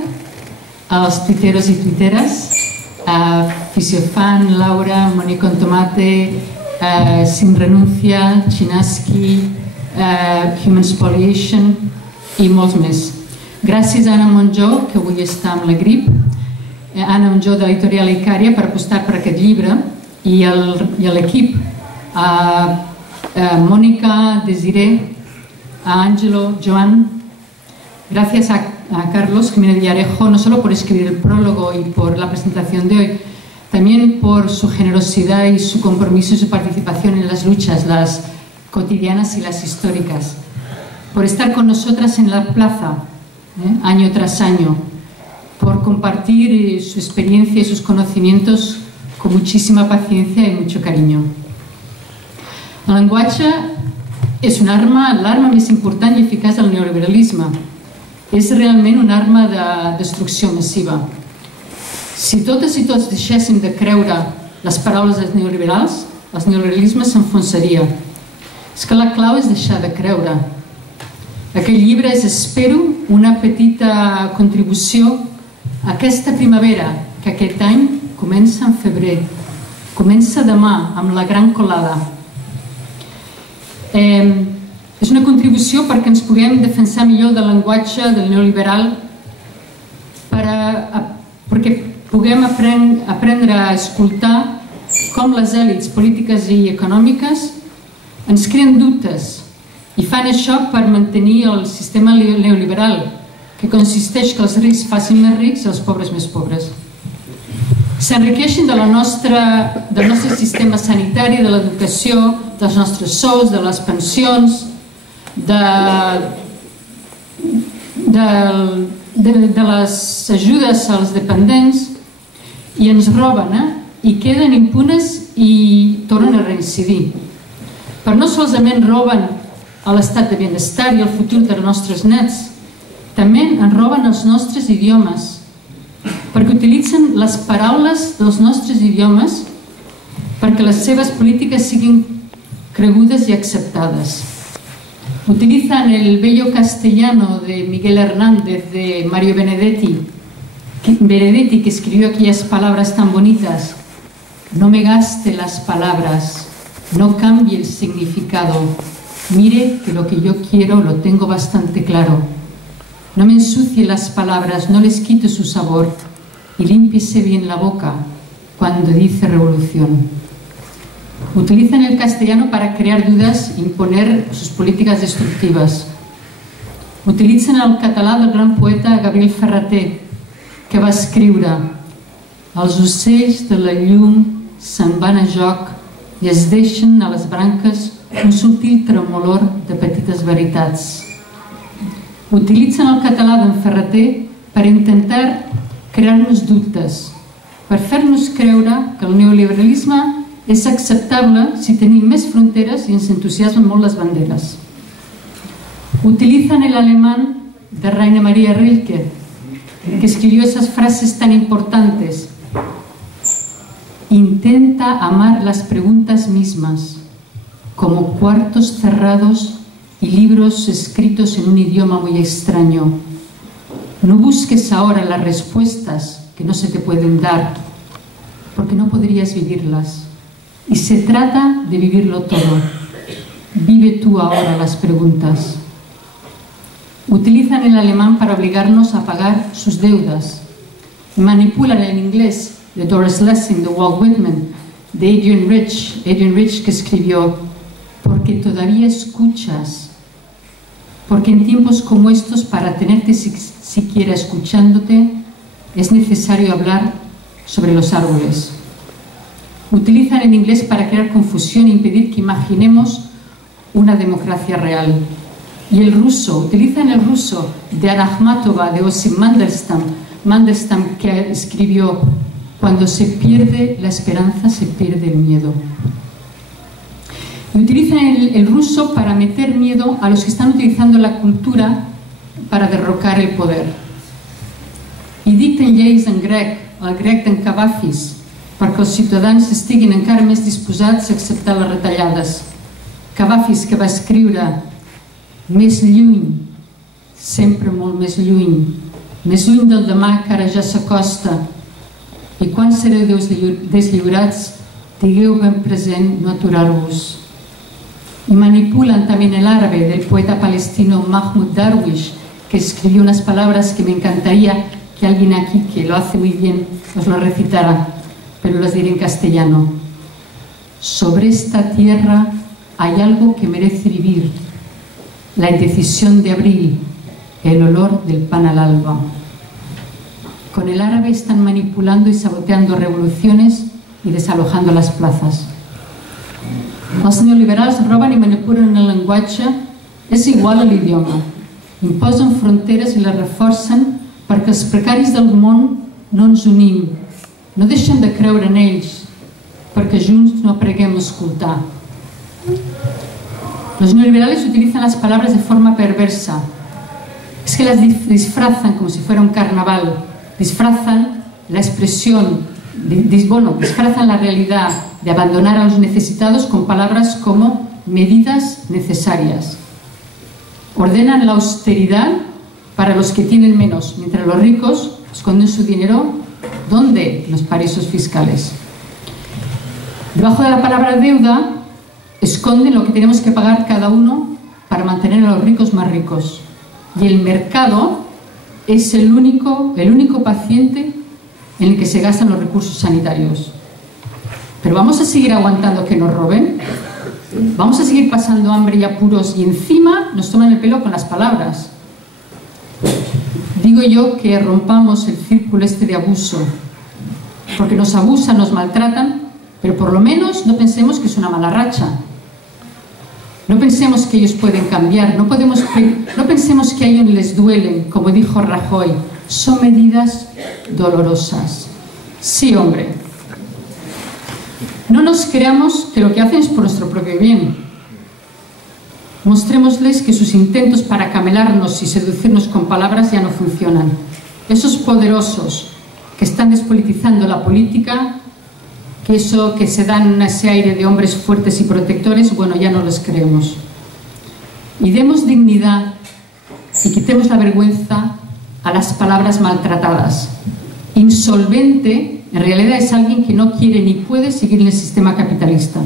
als tuiteros i tuiteres, a Fisiofan, Laura, Mónica Tomate, Sin Renuncia, Chinaski, Human Spoliation i molts més. Gràcies a Anna Monjó, que avui està amb la grip, Anna Monjó de l'editorial Icària, per apostar per aquest llibre, i a l'equip, a Mónica, Desiré, a Ángelo, Joan. Gracias a Carlos Jiménez Villarejo, no solo por escribir el prólogo y por la presentación de hoy, también por su generosidad y su compromiso y su participación en las luchas, las cotidianas y las históricas, por estar con nosotras en la plaza, año tras año, por compartir su experiencia y sus conocimientos con muchísima paciencia y mucho cariño. El llenguatge és una arma, l'arma més important i eficaç del neoliberalisme. És realment una arma de destrucció massiva. Si totes i tots deixéssim de creure les paraules dels neoliberals, el neoliberalisme s'enfonsaria. És que la clau és deixar de creure. Aquest llibre és, espero, una petita contribució a aquesta primavera, que aquest any comença en febrer. Comença demà, amb la gran colada. És una contribució perquè ens puguem defensar millor del llenguatge del neoliberal, perquè puguem aprendre a escoltar com les èlits polítiques i econòmiques ens creen dubtes i fan això per mantenir el sistema neoliberal, que consisteix que els rics facin més rics i els pobres més pobres. S'enriqueixin del nostre sistema sanitari, de l'educació, dels nostres sous, de les pensions, de les ajudes als dependents i ens roben, i queden impunes i tornen a reincidir. Però no solament roben a l'estat de benestar i el futur dels nostres nets, també en roben els nostres idiomes, perquè utilitzen les paraules dels nostres idiomes perquè les seves polítiques siguin cregudes i acceptades. Utilizan el bello castellano de Miguel Hernández, de Mario Benedetti, que escribió aquellas palabras tan bonitas: no me gaste las palabras, no cambie el significado, mire que lo que yo quiero lo tengo bastante claro. No me ensucie las palabras, no les quite su sabor y límpiese bien la boca cuando dice revolución. Utilizan el castellano para crear dudas e imponer sus políticas destructivas. Utilitzen el català del gran poeta Gabriel Ferrater, que va escriure: els ocells de la llum se'n van a joc i es deixen a les branques un subtil tremolor de petites veritats. Utilitzen el català d'en Ferrater per intentar crear-nos dubtes, per fer-nos creure que el neoliberalisme és acceptable si tenim més fronteres i ens entusiasmen molt les banderes. Utilizan el alemán de Rainer Maria Rilke, que escribió esas frases tan importantes: intenta amar las preguntas mismas, como cuartos cerrados y libros escritos en un idioma muy extraño. No busques ahora las respuestas que no se te pueden dar, porque no podrías vivirlas. Y se trata de vivirlo todo. Vive tú ahora las preguntas. Utilizan el alemán para obligarnos a pagar sus deudas. Manipulan el inglés de Doris Lessing, de Walt Whitman, de Adrienne Rich, que escribió: porque todavía escuchas, porque en tiempos como estos, para tenerte siquiera escuchándote, es necesario hablar sobre los árboles. Utilizan el inglés para crear confusión e impedir que imaginemos una democracia real. Y el ruso, utilizan el ruso de Anna Akhmatova, de Osip Mandelstam, que escribió: cuando se pierde la esperanza, se pierde el miedo. Y utilizan el ruso para meter miedo a los que están utilizando la cultura para derrocar el poder. I dicten lleis en grec, el grec d'en Cavafis, perquè els ciutadans estiguin encara més disposats a acceptar les retallades. Cavafis, que va escriure: més lluny, sempre molt més lluny del demà que ara ja s'acosta, i quan sereu deslliurats, digueu ben present no aturar-vos. Y manipulan también el árabe del poeta palestino Mahmoud Darwish, que escribió unas palabras que me encantaría que alguien aquí, que lo hace muy bien, os lo recitara, pero las diré en castellano. Sobre esta tierra hay algo que merece vivir: la indecisión de abril, el olor del pan al alba. Con el árabe están manipulando y saboteando revoluciones y desalojando las plazas. Els neoliberals roben i manipulen el llenguatge, és igual a l'idioma. Imposen fronteres i les reforcen perquè els precaris del món no ens unim, no deixen de creure en ells, perquè junts no apreguem a escoltar. Los neoliberales utilizan las palabras de forma perversa. Es que las disfrazan como si fuera un carnaval, disfrazan la expresión, disfrazan la realidad de abandonar a los necesitados con palabras como medidas necesarias. Ordenan la austeridad para los que tienen menos, mientras los ricos esconden su dinero, ¿dónde? En los paraísos fiscales. Debajo de la palabra deuda esconden lo que tenemos que pagar cada uno para mantener a los ricos más ricos. Y el mercado es el único paciente en el que se gastan los recursos sanitarios. Pero vamos a seguir aguantando que nos roben, vamos a seguir pasando hambre y apuros y encima nos toman el pelo con las palabras. Digo yo que rompamos el círculo este de abuso, porque nos abusan, nos maltratan, pero por lo menos no pensemos que es una mala racha. No pensemos que ellos pueden cambiar, no pensemos que a ellos les duelen, como dijo Rajoy. Son medidas dolorosas. Sí, hombre. No nos creamos que lo que hacen es por nuestro propio bien. Mostrémosles que sus intentos para camelarnos y seducirnos con palabras ya no funcionan. Esos poderosos que están despolitizando la política, que se dan ese aire de hombres fuertes y protectores, bueno, ya no les creemos. Y demos dignidad y quitemos la vergüenza a las palabras maltratadas. Insolvente, en realidad, es alguien que no quiere ni puede seguir en el sistema capitalista.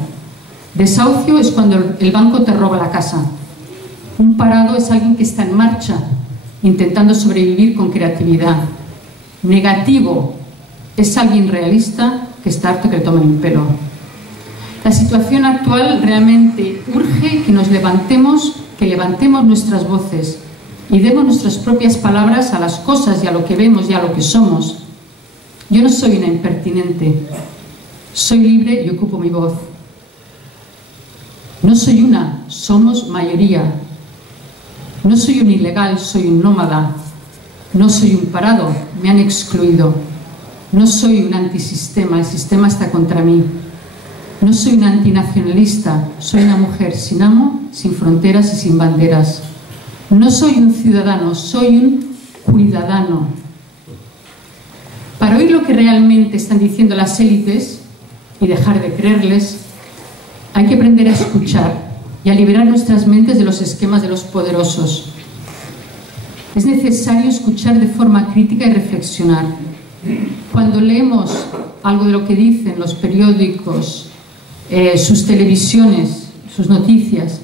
Desahucio es cuando el banco te roba la casa. Un parado es alguien que está en marcha, intentando sobrevivir con creatividad. Negativo es alguien realista que está harto que le tomen el pelo. La situación actual realmente urge que nos levantemos, que levantemos nuestras voces y demos nuestras propias palabras a las cosas y a lo que vemos y a lo que somos. Yo no soy una impertinente, soy libre y ocupo mi voz. No soy una, somos mayoría. No soy un ilegal, soy un nómada. No soy un parado, me han excluido. No soy un antisistema, el sistema está contra mí. No soy una antinacionalista, soy una mujer sin amo, sin fronteras y sin banderas. No soy un ciudadano, soy un cuidadano. Para oír lo que realmente están diciendo las élites y dejar de creerles, hay que aprender a escuchar y a liberar nuestras mentes de los esquemas de los poderosos. Es necesario escuchar de forma crítica y reflexionar. Cuando leemos algo de lo que dicen los periódicos, sus televisiones, sus noticias,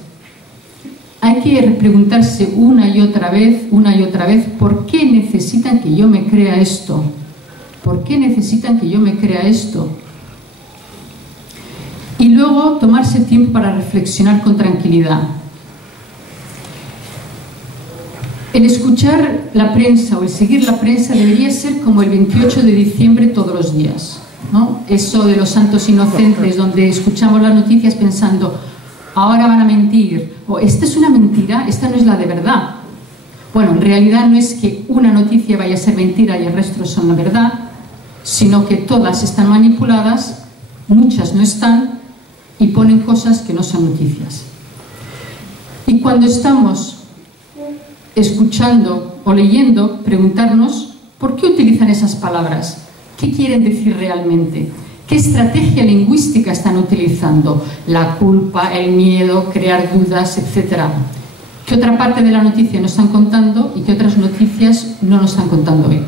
hay que preguntarse una y otra vez, ¿por qué necesitan que yo me crea esto? ¿Por qué necesitan que yo me crea esto? Y luego tomarse tiempo para reflexionar con tranquilidad. El escuchar la prensa o el seguir la prensa debería ser como el 28 de diciembre todos los días, ¿no? Eso de los santos inocentes, donde escuchamos las noticias pensando, ahora van a mentir, o esta es una mentira, esta no es la de verdad. Bueno, en realidad no es que una noticia vaya a ser mentira y el resto son la verdad, sino que todas están manipuladas, muchas no están, y ponen cosas que no son noticias. Y cuando estamos escuchando o leyendo, preguntarnos ¿por qué utilizan esas palabras? ¿Qué quieren decir realmente? ¿Qué estrategia lingüística están utilizando? La culpa, el miedo, crear dudas, etcétera. ¿Qué otra parte de la noticia nos están contando y qué otras noticias no nos están contando hoy?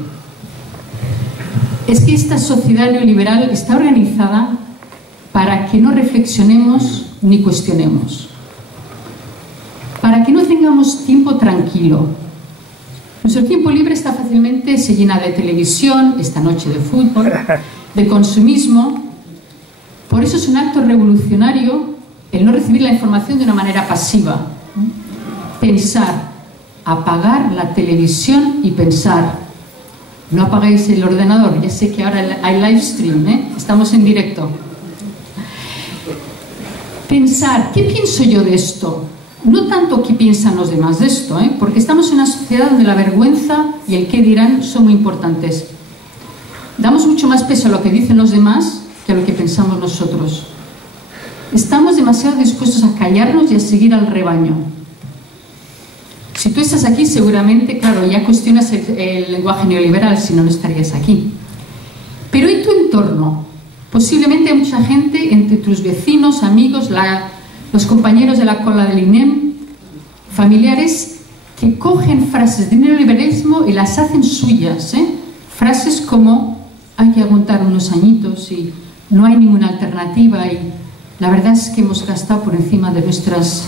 Es que esta sociedad neoliberal está organizada para que no reflexionemos ni cuestionemos, para que no tengamos tiempo tranquilo. Nuestro tiempo libre está fácilmente, se llena de televisión, esta noche de fútbol, de consumismo. Por eso es un acto revolucionario el no recibir la información de una manera pasiva. Pensar, apagar la televisión y pensar. No apagáis el ordenador, ya sé que ahora hay live stream, estamos en directo. Pensar, ¿qué pienso yo de esto? No tanto qué piensan los demás de esto, porque estamos en una sociedad donde la vergüenza y el qué dirán son muy importantes. Damos mucho más peso a lo que dicen los demás que a lo que pensamos nosotros. Estamos demasiado dispuestos a callarnos y a seguir al rebaño. Si tú estás aquí, seguramente, claro, ya cuestionas el lenguaje neoliberal, si no, no estarías aquí. Pero ¿y tu entorno? Posiblemente hay mucha gente, entre tus vecinos, amigos, los compañeros de la cola del INEM, familiares, que cogen frases de neoliberalismo y las hacen suyas. Frases como, hay que aguantar unos añitos y no hay ninguna alternativa y la verdad es que hemos gastado por encima de nuestras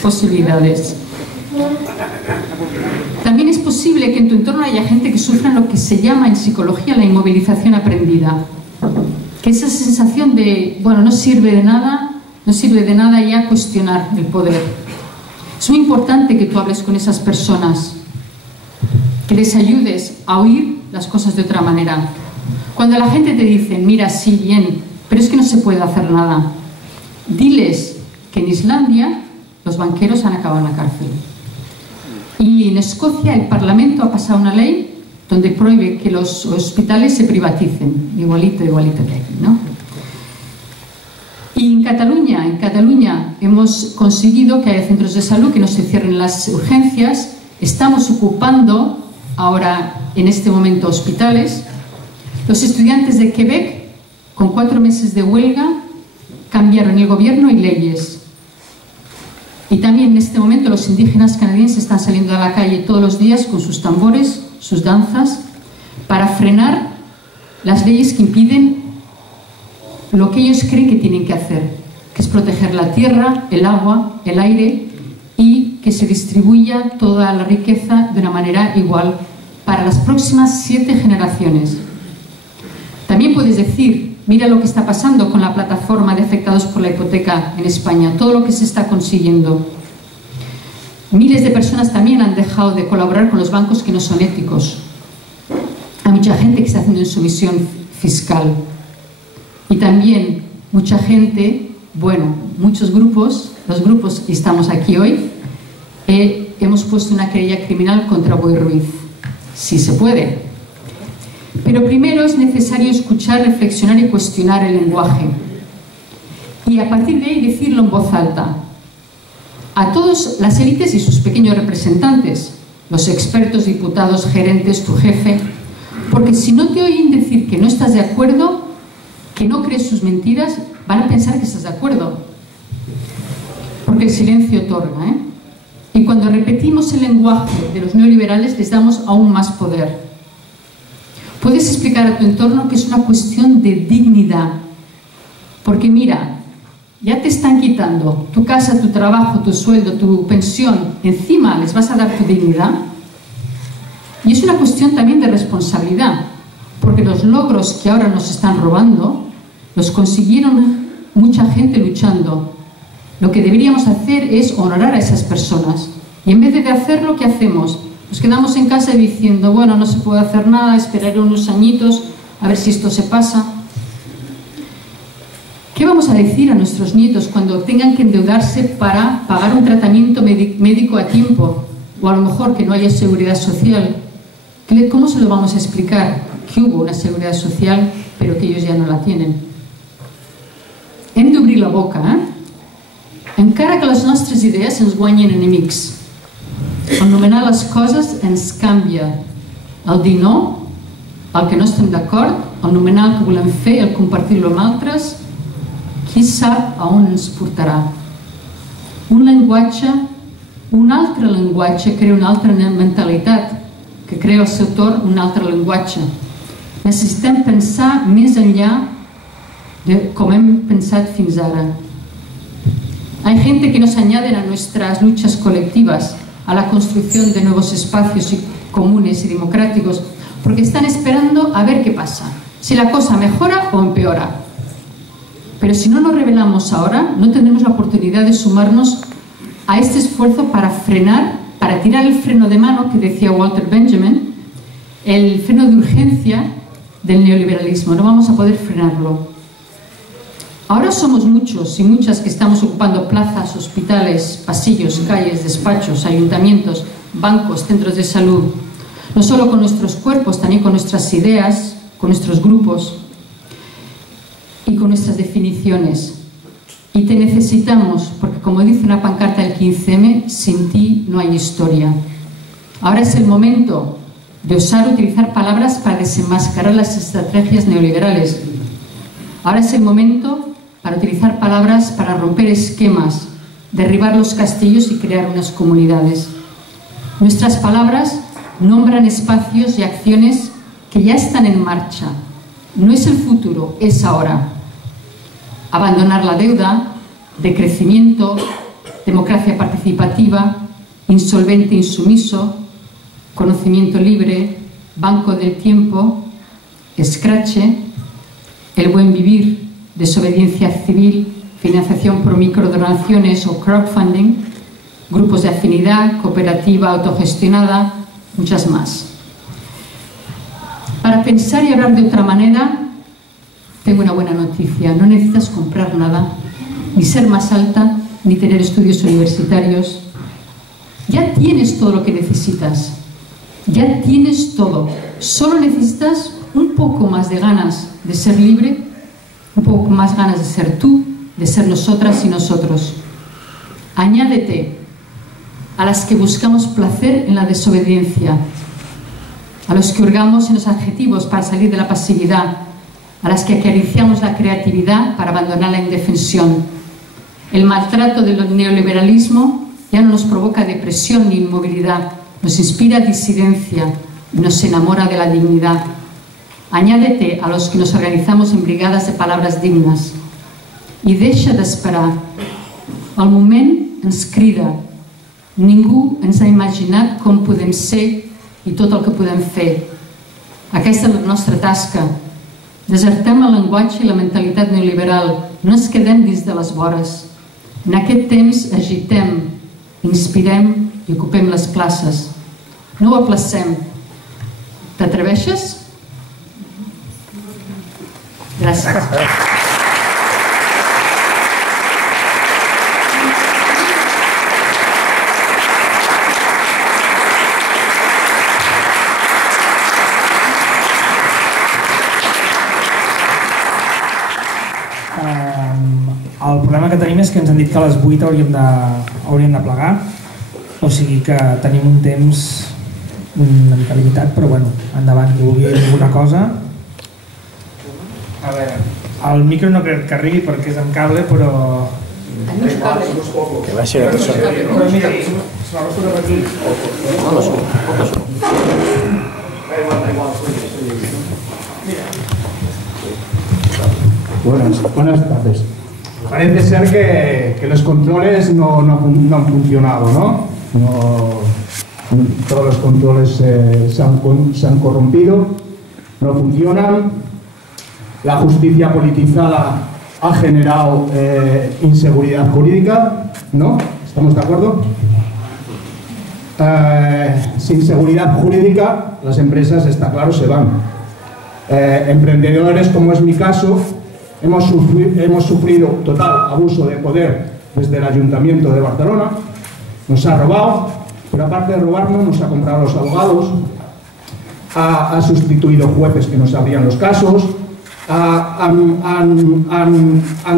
posibilidades. También es posible que en tu entorno haya gente que sufra lo que se llama en psicología la inmovilización aprendida. Que esa sensación de, bueno, no sirve de nada ya cuestionar el poder. Es muy importante que tú hables con esas personas, que les ayudes a oír las cosas de otra manera. Cuando la gente te dice, mira, sí, bien, pero es que no se puede hacer nada, diles que en Islandia los banqueros han acabado en la cárcel. Y en Escocia el Parlamento ha pasado una ley donde prohíbe que los hospitales se privaticen, igualito que aquí, ¿no? Y en Cataluña hemos conseguido que haya centros de salud, que no se cierren las urgencias. Estamos ocupando ahora, en este momento, hospitales. Los estudiantes de Quebec, con 4 meses de huelga, cambiaron el gobierno y leyes. Y también en este momento los indígenas canadienses están saliendo a la calle todos los días con sus tambores, sus danzas, para frenar las leyes que impiden lo que ellos creen que tienen que hacer, que es proteger la tierra, el agua, el aire y que se distribuya toda la riqueza de una manera igual para las próximas 7 generaciones. También puedes decir, mira lo que está pasando con la plataforma de afectados por la hipoteca en España, todo lo que se está consiguiendo. Miles de personas también han dejado de colaborar con los bancos que no son éticos. Hay mucha gente que está haciendo insumisión fiscal. Y también mucha gente, bueno, muchos grupos, los grupos que estamos aquí hoy, hemos puesto una querella criminal contra Boi Ruiz. Sí se puede. Pero primero es necesario escuchar, reflexionar y cuestionar el lenguaje. Y a partir de ahí decirlo en voz alta. A todas las élites y sus pequeños representantes, los expertos, diputados, gerentes, tu jefe, porque si no te oyen decir que no estás de acuerdo, que no crees sus mentiras, van a pensar que estás de acuerdo. Porque el silencio otorga, ¿eh? Y cuando repetimos el lenguaje de los neoliberales, les damos aún más poder. Puedes explicar a tu entorno que es una cuestión de dignidad. Porque mira, ya te están quitando tu casa, tu trabajo, tu sueldo, tu pensión. Encima les vas a dar tu dignidad. Y es una cuestión también de responsabilidad. Porque los logros que ahora nos están robando, los consiguieron mucha gente luchando. Lo que deberíamos hacer es honorar a esas personas. Y en vez de hacerlo, ¿qué hacemos? Nos quedamos en casa diciendo, bueno, no se puede hacer nada, esperaré unos añitos a ver si esto se pasa. ¿Qué vamos a decir a nuestros nietos cuando tengan que endeudarse para pagar un tratamiento médico a tiempo? O a lo mejor que no haya seguridad social. ¿Cómo se lo vamos a explicar? Que hubo una seguridad social, pero que ellos ja no la tienen. Hem d'obrir la boca, Encara que les nostres idees ens guanyin enemics. Anomenar les coses ens canvia. El dir no, el que no estem d'acord, el nomenar el que volem fer, el compartir-lo amb altres, qui sap a on ens portarà. Un llenguatge, un altre llenguatge crea una altra mentalitat, que crea al seu torn un altre llenguatge. Necessitem pensar més enllà de com hem pensat fins ara. Hay gente que nos añaden a nuestras luchas colectivas, a la construcción de nuevos espacios comunes y democráticos, porque están esperando a ver qué pasa, si la cosa mejora o empeora. Pero si no nos rebelamos ahora, no tendremos la oportunidad de sumarnos a este esfuerzo para frenar, para tirar el freno de mano, que decía Walter Benjamin, el freno de urgencia del neoliberalismo. No vamos a poder frenarlo. Ahora somos muchos y muchas que estamos ocupando plazas, hospitales, pasillos, calles, despachos, ayuntamientos, bancos, centros de salud. No solo con nuestros cuerpos, también con nuestras ideas, con nuestros grupos y con nuestras definiciones. Y te necesitamos, porque como dice una pancarta del 15M, sin ti no hay historia. Ahora es el momento de osar utilizar palabras para desenmascarar las estrategias neoliberales. Ahora es el momento para utilizar palabras para romper esquemas, derribar los castillos y crear unas comunidades. Nuestras palabras nombran espacios y acciones que ya están en marcha. No es el futuro, es ahora. Abandonar la deuda, decrecimiento, democracia participativa, insolvente insumiso, conocimiento libre, banco del tiempo, escrache, el buen vivir, desobediencia civil, financiación por microdonaciones o crowdfunding, grupos de afinidad, cooperativa autogestionada, muchas más. Para pensar y hablar de otra manera, tengo una buena noticia. No necesitas comprar nada, ni ser más alta, ni tener estudios universitarios. Ya tienes todo lo que necesitas. Ya tienes todo. Solo necesitas un poco más de ganas de ser libre, un poco más ganas de ser tú, de ser nosotras y nosotros. Añádete a las que buscamos placer en la desobediencia, a los que hurgamos en los adjetivos para salir de la pasividad, a las que acariciamos la creatividad para abandonar la indefensión. El maltrato del neoliberalismo ya no nos provoca depresión ni inmovilidad, nos inspira disidencia y nos enamora de la dignidad. Añádete a los que nos organizamos en brigadas de palabras dignas i deixa d'esperar. El moment ens crida. Ningú ens ha imaginat com podem ser i tot el que podem fer. Aquesta és la nostra tasca. Desertem el llenguatge i la mentalitat neoliberal. No ens quedem dins de les vores. En aquest temps agitem, inspirem i ocupem les places. No ho aplacem. T'atreveixes? Gràcies. El problema que tenim és que ens han dit que a les 8 hauríem de plegar, o sigui que tenim un temps una mica limitat, però bueno, endavant, qui vulgui dir alguna cosa. A veure, el micro no crec que arribi perquè és amb cable, però... Que baixi la persona. Però mira, se la resta per aquí. Buenas tardes. Parece ser que los controles no han funcionado, ¿no? Todos los controles se han corrompido, no funcionan. La justicia politizada ha generado inseguridad jurídica, ¿no? ¿Estamos de acuerdo? Sin seguridad jurídica, las empresas, está claro, se van. Emprendedores, como es mi caso, hemos sufrido total abuso de poder desde el Ayuntamiento de Barcelona. Nos ha robado, pero aparte de robarnos, nos ha comprado los abogados, ha sustituido jueces que nos abrían los casos, han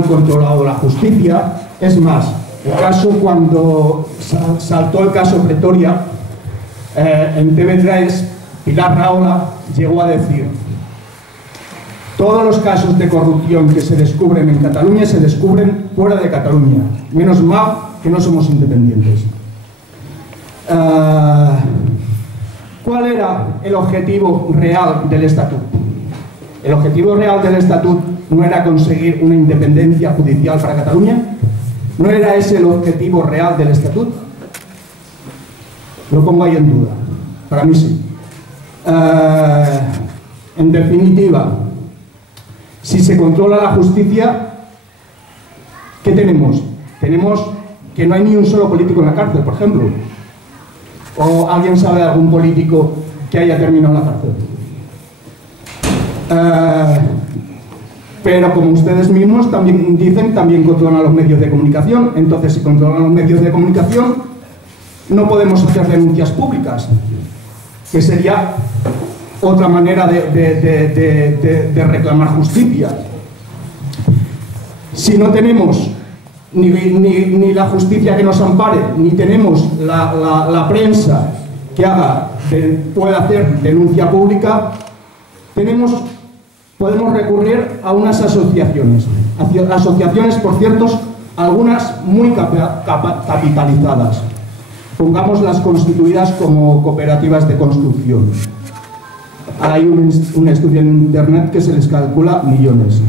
controlado la justicia. Es más, el caso cuando saltó el caso Pretoria, en TV3, Pilar Rahola llegó a decir: todos los casos de corrupción que se descubren en Cataluña se descubren fuera de Cataluña. Menos mal que no somos independientes. ¿Cuál era el objetivo real del Estatut? El objetivo real del Estatut no era conseguir una independencia judicial para Cataluña. ¿No era ese el objetivo real del Estatut? Lo pongo ahí en duda. Para mí sí. En definitiva, si se controla la justicia, ¿qué tenemos? Tenemos que no hay ni un solo político en la cárcel, por ejemplo. ¿O alguien sabe de algún político que haya terminado en la cárcel? Pero como ustedes mismos también dicen, también controlan los medios de comunicación. Entonces, si controlan los medios de comunicación, no podemos hacer denuncias públicas, que sería otra manera de reclamar justicia. Si no tenemos ni la justicia que nos ampare, ni tenemos la prensa que pueda hacer denuncia pública, podemos recurrir a unas asociaciones, por cierto, algunas muy capitalizadas. Pongamos las constituidas como cooperativas de construcción. Hay un estudio en internet que se les calcula millones.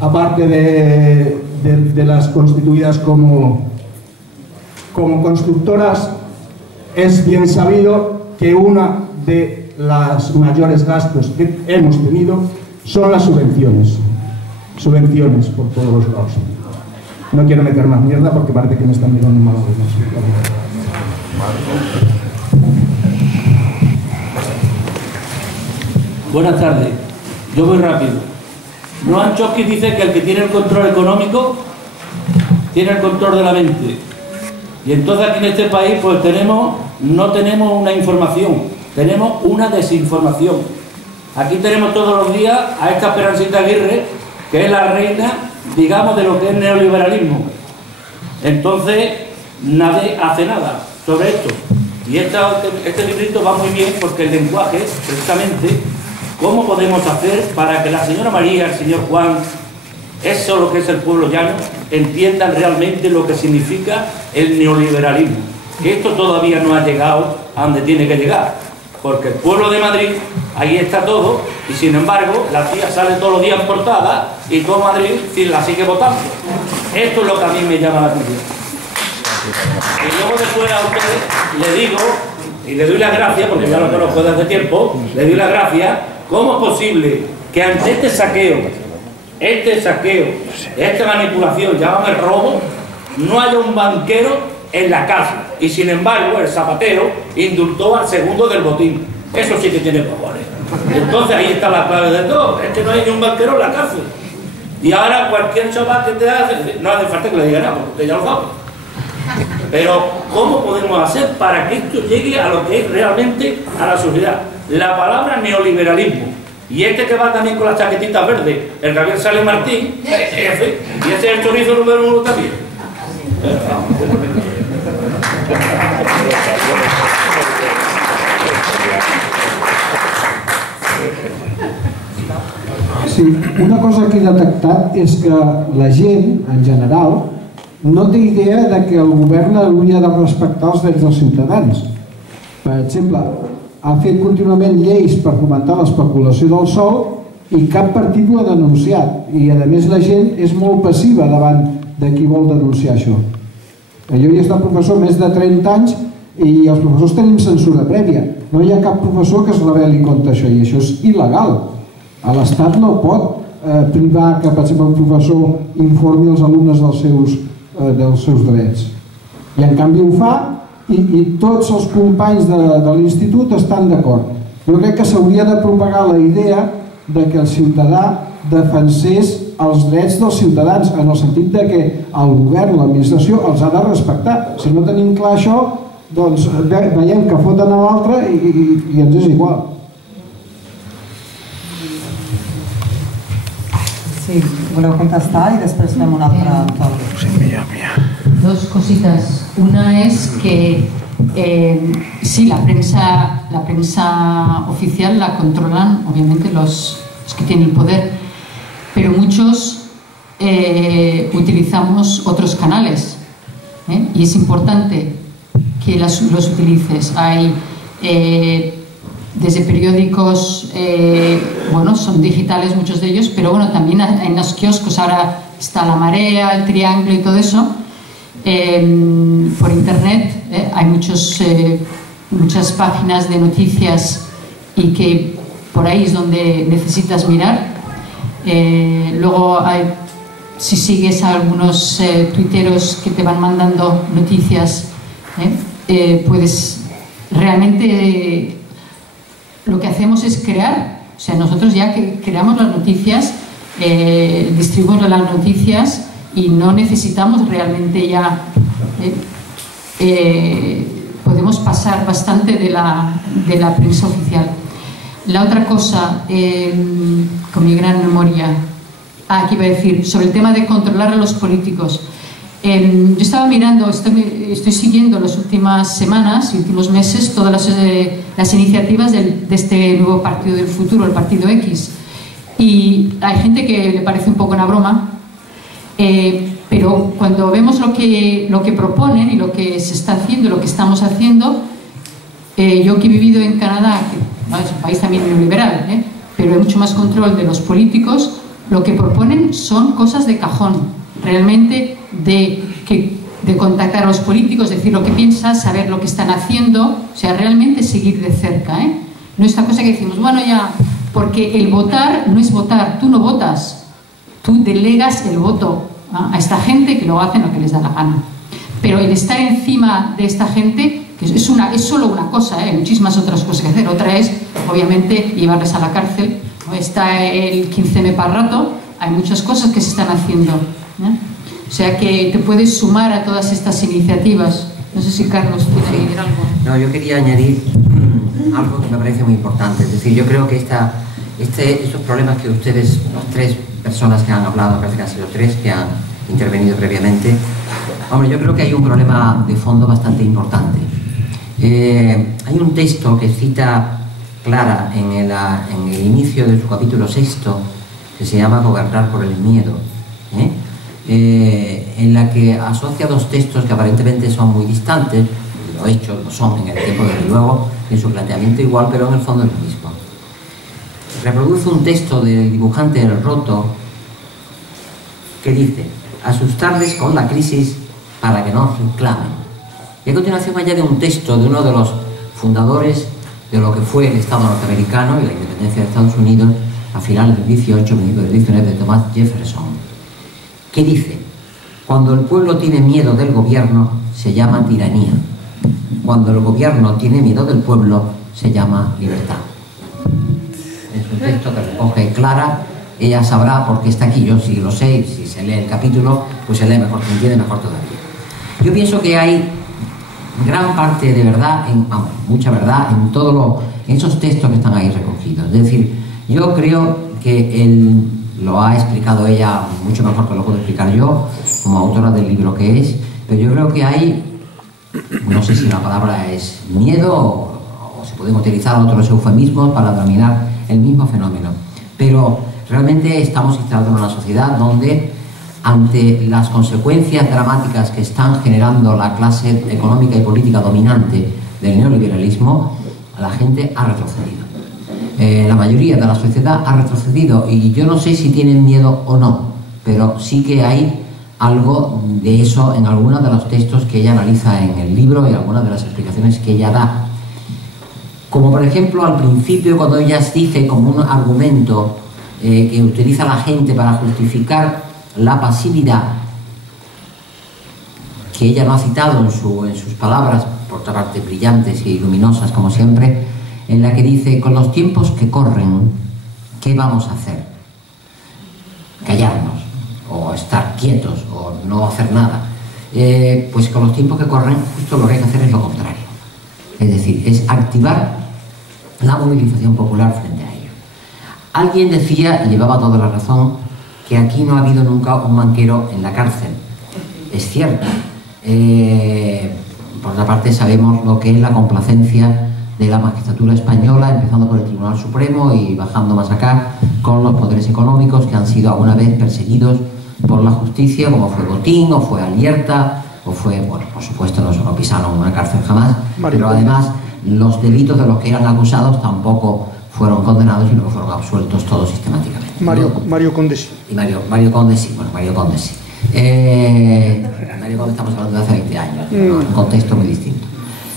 Aparte de las constituidas como constructoras, es bien sabido que una de los mayores gastos que hemos tenido son las subvenciones. Subvenciones por todos los lados. No quiero meter más mierda porque parece que me están mirando mal. Buenas tardes. Yo voy rápido. Noam Chomsky dice que el que tiene el control económico tiene el control de la mente. Y entonces aquí en este país pues no tenemos una información, tenemos una desinformación. Aquí tenemos todos los días a esta Esperancita Aguirre, que es la reina, digamos, de lo que es el neoliberalismo. Entonces nadie hace nada sobre esto. Y este librito va muy bien porque el lenguaje, precisamente, ¿cómo podemos hacer para que la señora María, el señor Juan, eso lo que es el pueblo llano, entiendan realmente lo que significa el neoliberalismo? Que esto todavía no ha llegado a donde tiene que llegar, porque el pueblo de Madrid, ahí está todo, y sin embargo, la tía sale todos los días en portada y todo Madrid la sigue votando. Esto es lo que a mí me llama la atención. Y luego después a ustedes le digo, y le doy las gracias, porque ya lo conozco desde hace tiempo, le doy las gracias. ¿Cómo es posible que ante este saqueo, esta manipulación, llámame robo, no haya un banquero en la cárcel? Y sin embargo, el Zapatero indultó al segundo del botín. Eso sí que tiene cojones. Entonces ahí está la clave de todo, es que no hay ni un banquero en la cárcel. Y ahora cualquier chaval que te hace, no hace falta que le diga nada, porque usted ya lo sabe. Pero ¿cómo podemos hacer para que esto llegue a lo que es realmente a la sociedad? La palabra neoliberalismo. Y este que va también con las chaquetitas verdes, el Gabriel Sale Martín, jefe, y ese es el chorizo número 1 también. Sí, una cosa que he detectat és que la gent, en general, no té idea de que el govern hauria de respectar els drets dels ciutadans. Per exemple, ha fet contínuament lleis per fomentar l'especulació del sòl i cap partit ho ha denunciat. I, a més, la gent és molt passiva davant de qui vol denunciar això. Jo he estat professor més de 30 anys i els professors tenim censura prèvia. No hi ha cap professor que es rebel·li contra això, i això és il·legal. L'Estat no pot privar que, per exemple, un professor informi als alumnes dels seus drets. I en canvi ho fa i tots els companys de l'institut estan d'acord. Jo crec que s'hauria de propagar la idea de que el ciutadà defensés els drets dels ciutadans, en el sentit que el govern, l'administració, els ha de respectar. Si no tenim clar això, doncs veiem que foten a l'altre i ens és igual. Sí, voleu contestar y después fem una altra torn. Dos cositas. Una es que sí, la prensa oficial la controlan obviamente los que tienen el poder, pero muchos utilizamos otros canales, y es importante que los utilices. Hay desde periódicos, bueno, son digitales muchos de ellos, pero bueno, también en los kioscos ahora está La Marea, El Triángulo y todo eso. Por internet hay muchas páginas de noticias y que por ahí es donde necesitas mirar. Luego si sigues a algunos tuiteros que te van mandando noticias, puedes realmente lo que hacemos es crear. O sea, nosotros ya que creamos las noticias, distribuimos las noticias y no necesitamos realmente ya, podemos pasar bastante de la prensa oficial. La otra cosa, con mi gran memoria, aquí iba a decir, sobre el tema de controlar a los políticos. Yo estaba mirando, estoy siguiendo las últimas semanas y últimos meses todas las iniciativas de este nuevo partido del futuro, el Partido X. Y hay gente que le parece un poco una broma, pero cuando vemos lo que proponen y lo que se está haciendo, lo que estamos haciendo, yo que he vivido en Canadá, que es un país también neoliberal, pero hay mucho más control de los políticos, lo que proponen son cosas de cajón. Realmente de contactar a los políticos, decir lo que piensan, saber lo que están haciendo, o sea, realmente seguir de cerca, no esta cosa que decimos, bueno, ya, porque el votar no es votar, tú no votas, tú delegas el voto a esta gente que lo hacen lo que les da la gana, pero el estar encima de esta gente, que es solo una cosa, hay muchísimas otras cosas que hacer. Otra es, obviamente, llevarles a la cárcel, está el 15M para rato, hay muchas cosas que se están haciendo, O sea que te puedes sumar a todas estas iniciativas. No sé si Carlos quiere añadir algo. No, yo quería añadir algo que me parece muy importante. Es decir, yo creo que estos problemas que ustedes, las tres personas que han hablado, parece que han sido tres que han intervenido previamente, hombre, yo creo que hay un problema de fondo bastante importante. Hay un texto que cita Clara en el inicio de su capítulo 6, que se llama Gobernar por el miedo, en la que asocia dos textos que aparentemente son muy distantes, lo hecho, lo son en el tiempo desde luego, en su planteamiento igual, pero en el fondo es lo mismo. Reproduce un texto del dibujante El Roto que dice: asustarles con la crisis para que no reclamen. Y a continuación añade un texto de uno de los fundadores de lo que fue el Estado norteamericano y la independencia de Estados Unidos a finales del 18, principios del 19, de Thomas Jefferson, que dice: cuando el pueblo tiene miedo del gobierno se llama tiranía, cuando el gobierno tiene miedo del pueblo se llama libertad. Es un texto que recoge Clara, ella sabrá por qué está aquí, yo sí lo sé, y si se lee el capítulo pues se lee mejor, se entiende mejor todavía. Yo pienso que hay gran parte de verdad, mucha verdad en esos textos que están ahí recogidos. Es decir, yo creo que lo ha explicado ella mucho mejor que lo puedo explicar yo, como autora del libro que es, pero yo creo que hay, no sé si la palabra es miedo o se pueden utilizar otros eufemismos para denominar el mismo fenómeno, pero realmente estamos instalados en una sociedad donde, ante las consecuencias dramáticas que están generando la clase económica y política dominante del neoliberalismo, la gente ha retrocedido. La mayoría de la sociedad ha retrocedido, y yo no sé si tienen miedo o no, pero sí que hay algo de eso en algunos de los textos que ella analiza en el libro y algunas de las explicaciones que ella da. Como por ejemplo al principio, cuando ella dice como un argumento que utiliza la gente para justificar la pasividad, que ella no ha citado en sus palabras, por otra parte brillantes y luminosas como siempre, en la que dice: con los tiempos que corren, ¿qué vamos a hacer? Callarnos, o estar quietos, o no hacer nada. Pues con los tiempos que corren, justo lo que hay que hacer es lo contrario. Es decir, es activar la movilización popular frente a ello. Alguien decía, y llevaba toda la razón, que aquí no ha habido nunca un banquero en la cárcel. Es cierto. Por otra parte, sabemos lo que es la complacencia de la magistratura española, empezando por el Tribunal Supremo y bajando más acá, con los poderes económicos que han sido alguna vez perseguidos por la justicia, como fue Botín, o fue Alierta, o fue, bueno, por supuesto no se lo pisaron en una cárcel jamás, pero además los delitos de los que eran acusados tampoco fueron condenados, sino que fueron absueltos todos sistemáticamente. Mario Conde sí. Y Mario Conde sí, bueno, Mario Conde sí. Mario Conde estamos hablando de hace 20 años, en un contexto muy distinto.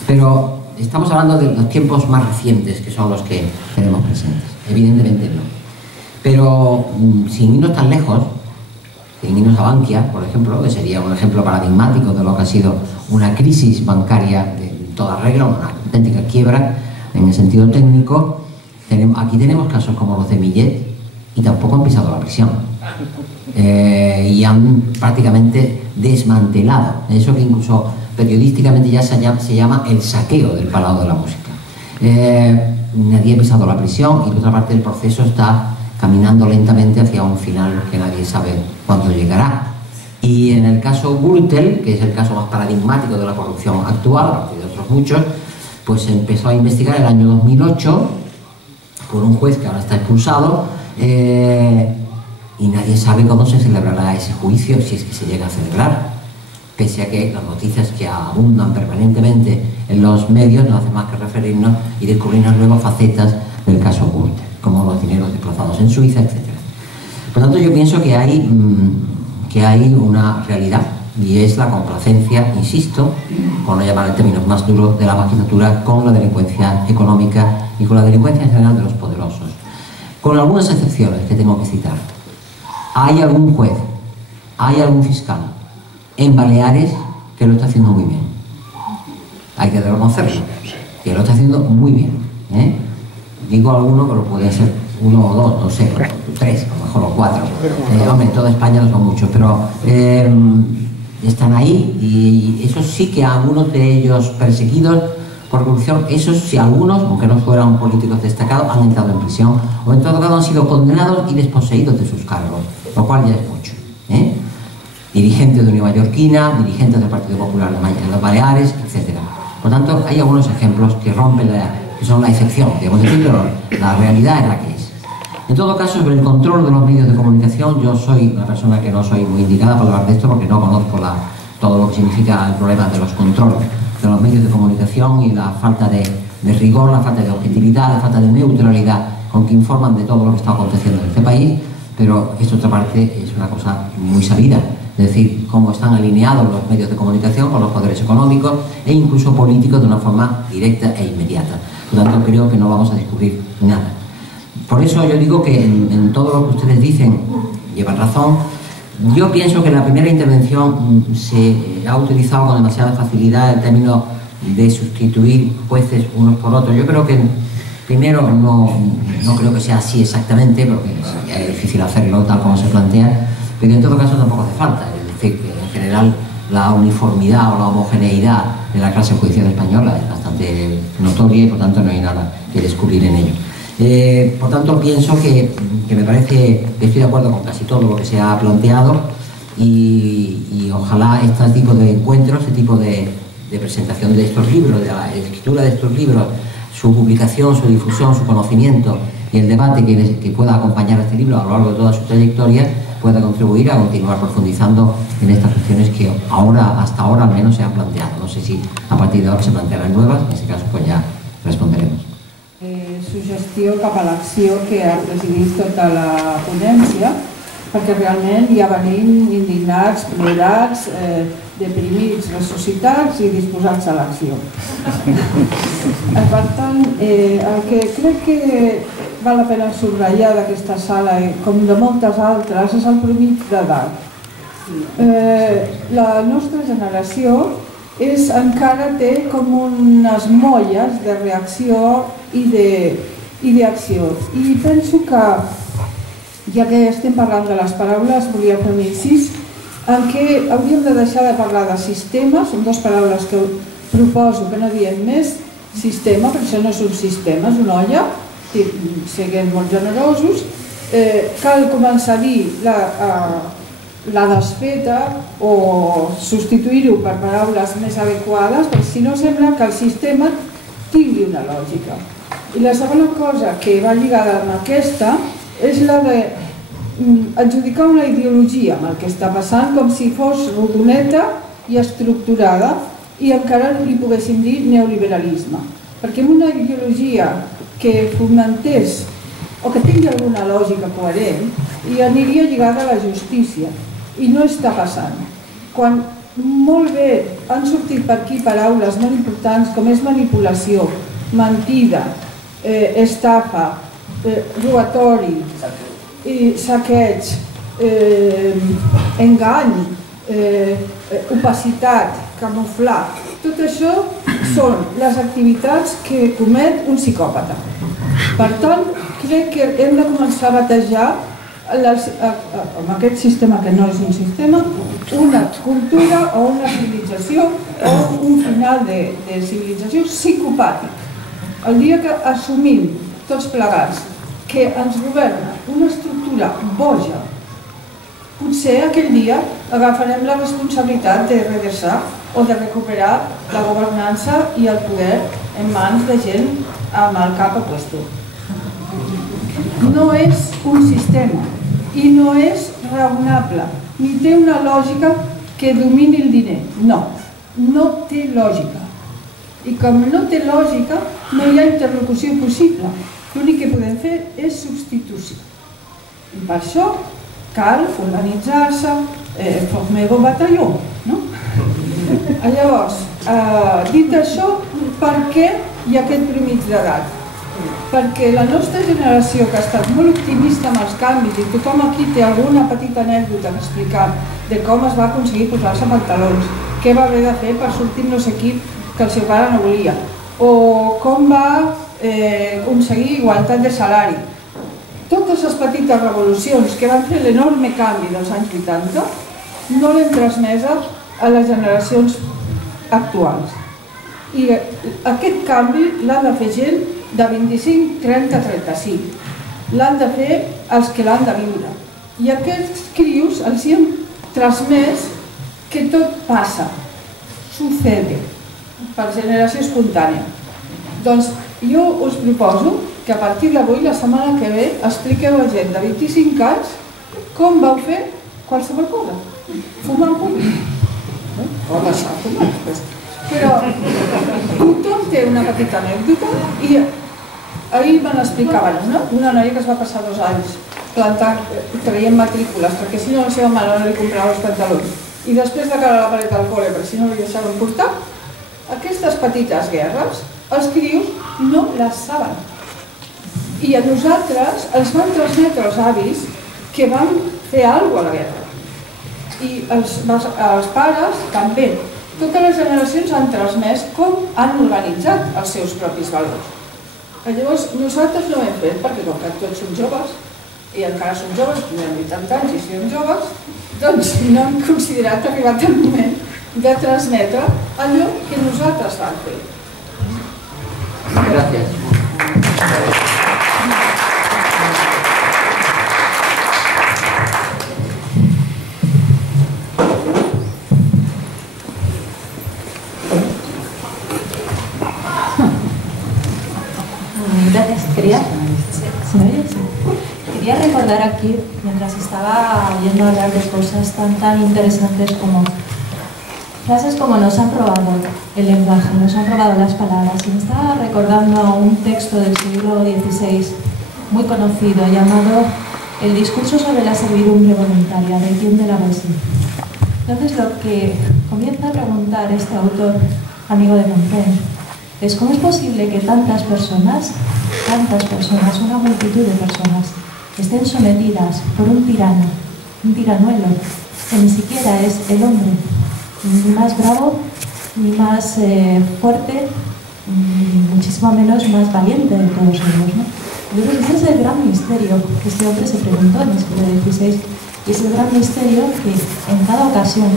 Pero estamos hablando de los tiempos más recientes, que son los que tenemos presentes. Evidentemente no. Pero sin irnos tan lejos, sin irnos a Bankia, por ejemplo, que sería un ejemplo paradigmático de lo que ha sido una crisis bancaria de toda regla, una auténtica quiebra en el sentido técnico. Aquí tenemos casos como los de Millet, y tampoco han pisado la prisión. Y han prácticamente desmantelado eso que incluso periodísticamente ya se llama el saqueo del Palau de la Música. Nadie ha pisado la prisión, y por otra parte el proceso está caminando lentamente hacia un final que nadie sabe cuándo llegará. Y en el caso Gürtel, que es el caso más paradigmático de la corrupción actual, aparte de otros muchos, pues se empezó a investigar en el año 2008 por un juez que ahora está expulsado, y nadie sabe cómo se celebrará ese juicio, si es que se llega a celebrar, pese a que las noticias que abundan permanentemente en los medios no hacen más que referirnos y descubrirnos nuevas facetas del caso Gürtel, como los dineros desplazados en Suiza, etc. Por tanto, yo pienso que hay una realidad, y es la complacencia, insisto, por no llamar en términos más duros, de la magistratura con la delincuencia económica y con la delincuencia en general de los poderosos. Con algunas excepciones que tengo que citar. Hay algún juez, hay algún fiscal en Baleares que lo está haciendo muy bien. Hay que reconocerlo, que lo está haciendo muy bien. Digo alguno, pero puede ser uno o dos, no sé, tres, a lo mejor o cuatro. Hombre, en toda España no son muchos, pero están ahí, y esos sí que algunos de ellos perseguidos por corrupción, esos sí, algunos, aunque no fueran políticos destacados, han entrado en prisión, o en todo caso han sido condenados y desposeídos de sus cargos, lo cual ya es mucho. Dirigentes de Unión Mallorquina, dirigentes del Partido Popular de las Baleares, etc. Por tanto, hay algunos ejemplos que rompen que son la excepción, digamos, pero la realidad es la que es. En todo caso, sobre el control de los medios de comunicación, yo soy una persona que no soy muy indicada para hablar de esto, porque no conozco todo lo que significa el problema de los controles de los medios de comunicación y la falta de rigor, la falta de objetividad, la falta de neutralidad con que informan de todo lo que está aconteciendo en este país, pero esta otra parte es una cosa muy sabida. Es decir, cómo están alineados los medios de comunicación con los poderes económicos e incluso políticos de una forma directa e inmediata. Por lo tanto, creo que no vamos a descubrir nada. Por eso yo digo que en todo lo que ustedes dicen llevan razón. Yo pienso que en la primera intervención se ha utilizado con demasiada facilidad el término de sustituir jueces unos por otros. Yo creo que primero no creo que sea así exactamente, porque es difícil hacerlo tal como se plantea, pero en todo caso tampoco hace falta. Es decir, que en general la uniformidad o la homogeneidad de la clase judicial española es bastante notoria y por tanto no hay nada que descubrir en ello. Por tanto, pienso que me parece que estoy de acuerdo con casi todo lo que se ha planteado, y ojalá este tipo de encuentros, este tipo de presentación de estos libros, de la escritura de estos libros, su publicación, su difusión, su conocimiento y el debate que pueda acompañar a este libro a lo largo de toda su trayectoria, pueda contribuir a continuar profundizando en estas cuestiones que hasta ahora al menos se han planteado. No sé si a partir de ahora se plantearán nuevas, en ese caso pues ya responderemos. Sugestió cap a l'acció que ha presidit tota la ponència, perquè realment ja venim indignats, plorats, deprimits, ressuscitats i disposats a l'acció. Per tant, el que crec que val la pena subratllar d'aquesta sala, com de moltes altres, és el promig d'edat. La nostra generació encara té com unes molles de reacció i d'acció. I penso que, ja que estem parlant de les paraules, volia fer un incís en què hauríem de deixar de parlar de sistema, són dues paraules que proposo que no diem més, sistema, perquè això no és un sistema, és una olla, siguem molt generosos, cal començar a dir la desfeta o substituir-ho per paraules més adequades, perquè si no sembla que el sistema tingui una lògica. I la segona cosa que va lligada amb aquesta és la d'adjudicar una ideologia amb el que està passant, com si fos rodoneta i estructurada, i encara li poguéssim dir neoliberalisme. Perquè amb una ideologia que fomentés o que tingui alguna lògica coherent i aniria lligada a la justícia. I no està passant. Quan molt bé han sortit per aquí paraules molt importants com és manipulació, mentida, estafa, robatori, saqueig, engany, opacitat, camuflar, tot això són les activitats que comet un psicòpata. Per tant, crec que hem de començar a batejar amb aquest sistema, que no és un sistema, una cultura o una civilització o un final de civilització psicopàtic. El dia que assumim tots plegats que ens governa una estructura boja, potser aquell dia agafarem la responsabilitat de redreçar o de recuperar la governança i el poder en mans de gent amb el cap a puesto. No és un sistema i no és raonable, ni té una lògica que domini el diner. No, no té lògica. I com no té lògica, no hi ha interlocució possible. L'únic que podem fer és substitució. I per això cal organitzar-se, formeu un batalló. Llavors, dit això, per què hi ha aquest promig d'edat? Perquè la nostra generació, que ha estat molt optimista amb els canvis, i tothom aquí té alguna petita anècdota a explicar de com es va aconseguir posar-se pantalons, què va haver de fer per sortir no sé qui que el seu pare no volia, o com va aconseguir igualtat de salari. totes les petites revolucions que van fer l'enorme canvi dels anys 80 no l'hem transmesa a les generacions actuals. I aquest canvi l'ha de fer gent de 25, 30, 35. L'han de fer els que l'han de viure. I aquests crios els hi hem transmès que tot passa, sucede, per generació espontània. Doncs jo us proposo que a partir d'avui, la setmana que ve, expliqueu a gent de 25 anys com vau fer qualsevol cosa. Fumar en públic. O deixar fumar després. Però tothom té una petita anècdota i ahir me l'explicaven, una noia que es va passar 2 anys traient matrícules perquè si no la seva mare no li comprava els pantalons i després de cara a la paret al col·le perquè si no li deixaven portar. Aquestes petites guerres els crios no les saben. I a nosaltres ens van transmetre els avis que van fer alguna cosa a la guerra. I els pares també. Totes les generacions han transmès com han organitzat els seus propis valors. Llavors nosaltres no ho hem fet perquè com que tots som joves i encara som joves, tenim 80 anys i som joves, doncs no hem considerat arribat el moment de transmetre allò que nosaltres vam fer. Gràcies. Gracias. Quería recordar aquí, mientras estaba oyendo hablar de cosas tan interesantes como frases como nos han robado el lenguaje, nos han robado las palabras. Y me estaba recordando un texto del siglo XVI muy conocido llamado El discurso sobre la servidumbre voluntaria de Etienne de la Boétie. Entonces lo que comienza a preguntar este autor, amigo de Montaigne, es cómo es posible que tantas personas, una multitud de personas, estén sometidas por un tirano, un tiranuelo, que ni siquiera es el hombre, ni más bravo, ni más fuerte, ni muchísimo menos más valiente de todos ellos, ¿no? Entonces ese es el gran misterio que este hombre se preguntó en el siglo XVI, y es el gran misterio que en cada ocasión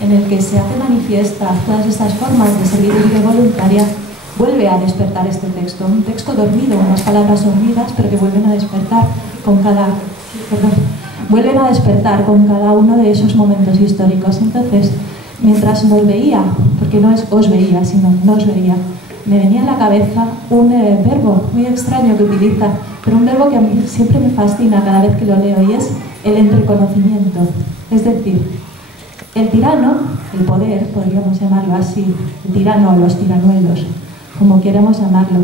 en el que se hace manifiesta todas estas formas de servidumbre voluntaria, vuelve a despertar este texto, un texto dormido, unas palabras dormidas, pero que vuelven a despertar con cada uno de esos momentos históricos. Entonces, mientras nos veía, porque no es os veía, sino nos veía, me venía a la cabeza un verbo muy extraño que utiliza, pero un verbo que a mí siempre me fascina cada vez que lo leo, y es el entreconocimiento. Es decir, el tirano, el poder, podríamos llamarlo así, el tirano o los tiranuelos, como queramos llamarlo,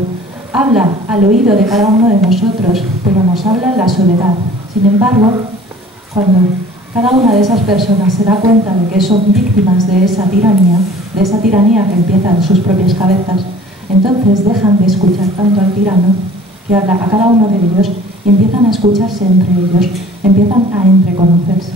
habla al oído de cada uno de nosotros, pero nos habla en la soledad. Sin embargo, cuando cada una de esas personas se da cuenta de que son víctimas de esa tiranía que empieza en sus propias cabezas, entonces dejan de escuchar tanto al tirano que habla a cada uno de ellos y empiezan a escucharse entre ellos, empiezan a entreconocerse,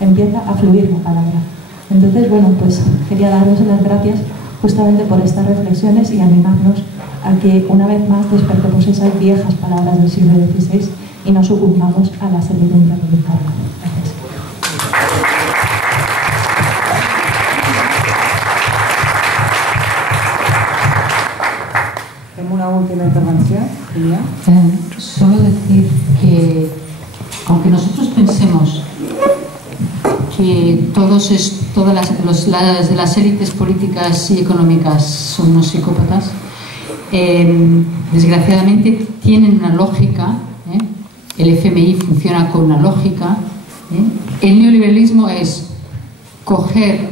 empieza a fluir la palabra. Entonces, bueno, pues quería daros las gracias justamente por estas reflexiones y animarnos a que una vez más despertemos esas viejas palabras del siglo XVI y no sucumbamos a la servidumbre voluntaria. Gracias. Tengo una última intervención. Solo decir que, aunque nosotros pensemos que todas las élites políticas y económicas son unos psicópatas, desgraciadamente tienen una lógica, el FMI funciona con una lógica. El neoliberalismo es coger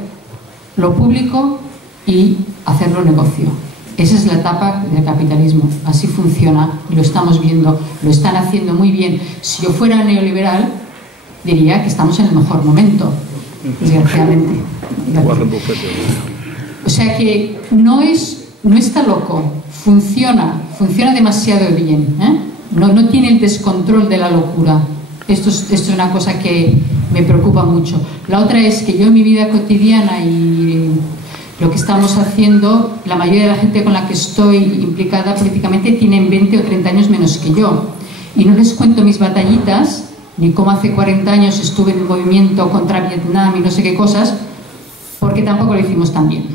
lo público y hacerlo negocio. Esa es la etapa del capitalismo, así funciona y lo estamos viendo, lo están haciendo muy bien. Si yo fuera neoliberal, diría que estamos en el mejor momento, desgraciadamente. O sea que no está loco, funciona demasiado bien, no tiene el descontrol de la locura. Esto es una cosa que me preocupa mucho. La otra es que yo en mi vida cotidiana y lo que estamos haciendo, la mayoría de la gente con la que estoy implicada políticamente tienen 20 o 30 años menos que yo. Y no les cuento mis batallitas, ni cómo hace 40 años estuve en el movimiento contra Vietnam y no sé qué cosas, porque tampoco lo hicimos tan bien.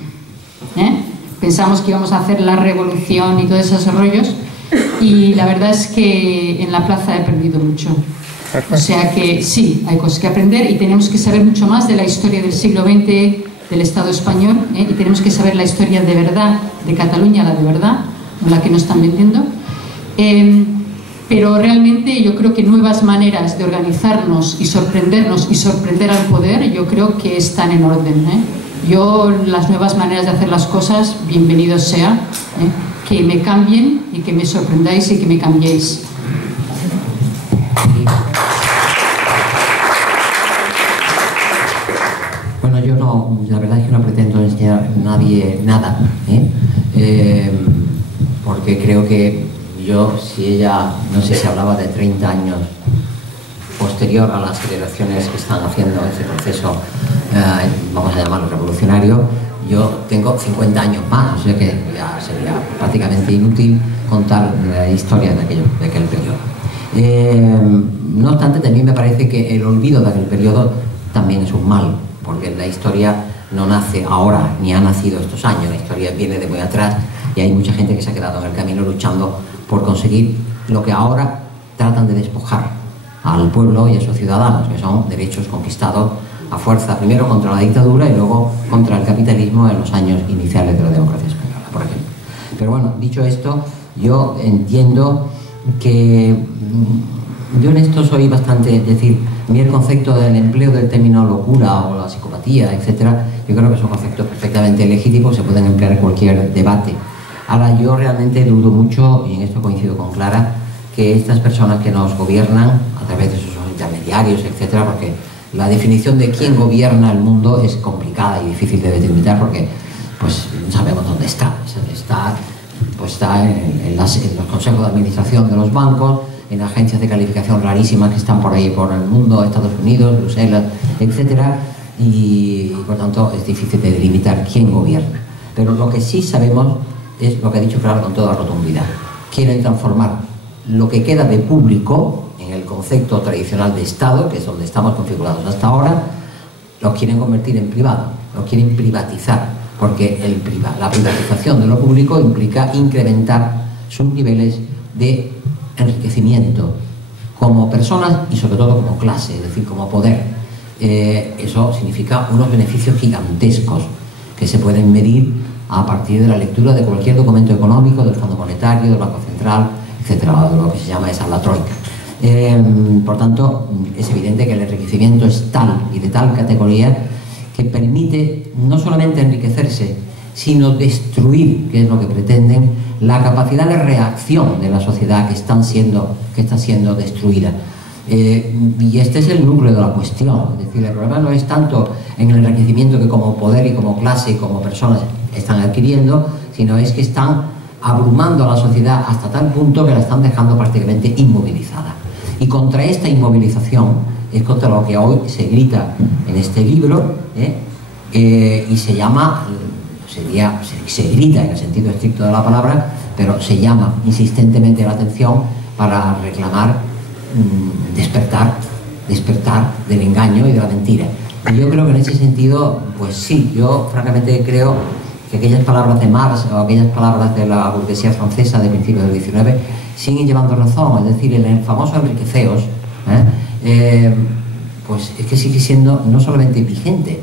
Pensamos que íbamos a hacer la revolución y todos esos rollos, y la verdad es que en la plaza he perdido mucho. O sea que sí, hay cosas que aprender y tenemos que saber mucho más de la historia del siglo XX del Estado español, y tenemos que saber la historia de verdad de Cataluña, la de verdad, no la que nos están vendiendo. Pero realmente yo creo que nuevas maneras de organizarnos y sorprendernos y sorprender al poder, yo creo que están en orden. Yo, las nuevas maneras de hacer las cosas, bienvenido sea, que me cambien y que me sorprendáis y que me cambiéis. Bueno, yo no, la verdad es que no pretendo enseñar a nadie nada, porque creo que yo, si ella, no sé si hablaba de 30 años posterior a las generaciones que están haciendo ese proceso, vamos a llamarlo revolucionario, yo tengo 50 años más, o sea que ya sería prácticamente inútil contar la historia de aquel periodo. No obstante, también me parece que el olvido de aquel periodo también es un mal, porque la historia no nace ahora, ni ha nacido estos años, la historia viene de muy atrás y hay mucha gente que se ha quedado en el camino luchando por conseguir lo que ahora tratan de despojar al pueblo y a sus ciudadanos, que son derechos conquistados a fuerza, primero contra la dictadura y luego contra el capitalismo en los años iniciales de la democracia española, por ejemplo. Pero bueno, dicho esto, yo entiendo que yo en esto soy bastante, es decir, a mí el concepto del empleo del término locura o la psicopatía, etcétera, yo creo que son conceptos perfectamente legítimos, se pueden emplear en cualquier debate. Ahora, yo realmente dudo mucho, y en esto coincido con Clara, que estas personas que nos gobiernan a través de sus intermediarios, etcétera, porque la definición de quién gobierna el mundo es complicada y difícil de determinar porque pues no sabemos dónde está. Está en los consejos de administración de los bancos, en agencias de calificación rarísimas que están por ahí por el mundo, Estados Unidos, Bruselas, etcétera, y por tanto es difícil de delimitar quién gobierna. Pero lo que sí sabemos es lo que ha dicho Clara con toda rotundidad. Quieren transformar lo que queda de público en el concepto tradicional de Estado, que es donde estamos configurados hasta ahora, lo quieren convertir en privado, lo quieren privatizar, porque la privatización de lo público implica incrementar sus niveles de enriquecimiento como personas y sobre todo como clase, es decir, como poder. Eso significa unos beneficios gigantescos que se pueden medir a partir de la lectura de cualquier documento económico, del Fondo Monetario, del Banco Central, etcétera, de lo que se llama la troika. Por tanto, es evidente que el enriquecimiento es tal y de tal categoría que permite no solamente enriquecerse, sino destruir, que es lo que pretenden, la capacidad de reacción de la sociedad que está siendo destruida. Y este es el núcleo de la cuestión. Es decir, el problema no es tanto en el enriquecimiento que como poder y como clase y como personas están adquiriendo, sino es que están abrumando a la sociedad hasta tal punto que la están dejando prácticamente inmovilizada. Y contra esta inmovilización es contra lo que hoy se grita en este libro, y se llama, se grita en el sentido estricto de la palabra, pero se llama insistentemente la atención para reclamar despertar del engaño y de la mentira. Y yo creo que en ese sentido, pues sí, yo francamente creo que aquellas palabras de Marx o aquellas palabras de la burguesía francesa de principios del XIX siguen llevando razón, es decir, el famoso enriqueceos, pues es que sigue siendo no solamente vigente,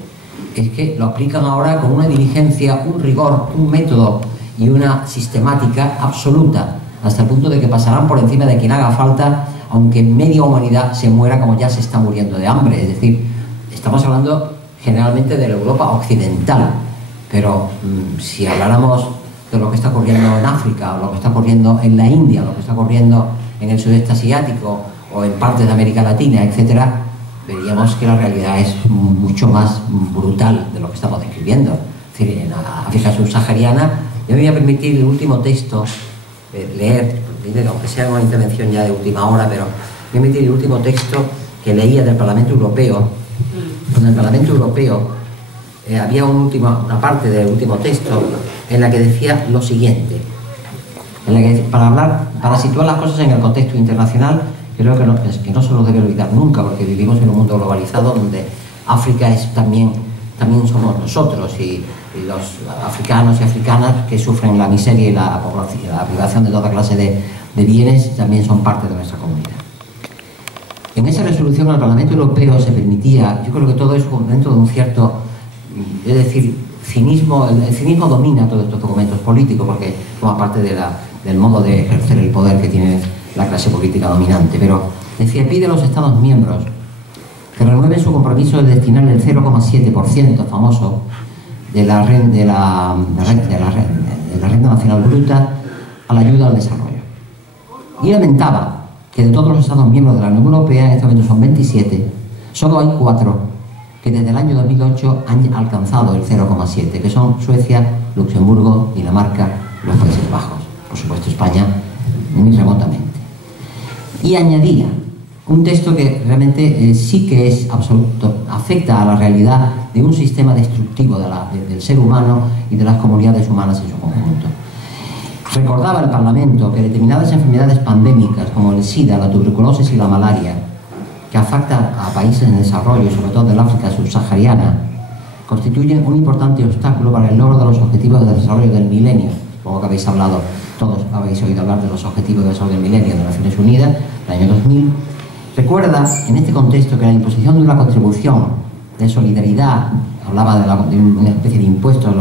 es que lo aplican ahora con una diligencia, un rigor, un método y una sistemática absoluta, hasta el punto de que pasarán por encima de quien haga falta, aunque media humanidad se muera como ya se está muriendo de hambre. Es decir, estamos hablando generalmente de la Europa occidental, pero si habláramos de lo que está ocurriendo en África, o lo que está ocurriendo en la India, lo que está ocurriendo en el sudeste asiático o en partes de América Latina, etcétera, veríamos que la realidad es mucho más brutal de lo que estamos describiendo. Es decir, en África subsahariana, yo me voy a permitir el último texto, leer, aunque sea una intervención ya de última hora, pero voy a permitir el último texto que leía del Parlamento Europeo. En el Parlamento Europeo había una parte del último texto en la que decía lo siguiente: Para situar las cosas en el contexto internacional, creo que no se lo debe olvidar nunca, porque vivimos en un mundo globalizado donde África también somos nosotros, y los africanos y africanas que sufren la miseria y la privación de toda clase de bienes también son parte de nuestra comunidad. En esa resolución el Parlamento Europeo se permitía, yo creo que todo eso dentro de un cierto, es decir, cinismo. El cinismo domina todos estos documentos políticos porque forma parte del modo de ejercer el poder que tiene la clase política dominante, pero decía, pide a los Estados miembros que renueven su compromiso de destinar el 0,7% famoso de la renta nacional bruta a la ayuda al desarrollo. Y lamentaba que de todos los Estados miembros de la Unión Europea, en este momento son 27, solo hay 4 que desde el año 2008 han alcanzado el 0,7, que son Suecia, Luxemburgo, Dinamarca, los Países Bajos. Por supuesto, España ni remotamente. Y añadía un texto que realmente sí que es absoluto, afecta a la realidad de un sistema destructivo del ser humano y de las comunidades humanas en su conjunto. Recordaba el Parlamento que determinadas enfermedades pandémicas como el SIDA, la tuberculosis y la malaria, que afectan a países en desarrollo, sobre todo del África subsahariana, constituyen un importante obstáculo para el logro de los objetivos de desarrollo del milenio. Supongo que habéis hablado, todos habéis oído hablar de los objetivos de desarrollo del milenio de las Naciones Unidas, del año 2000. Recuerda, en este contexto, que la imposición de una contribución de solidaridad, hablaba de una especie de impuestos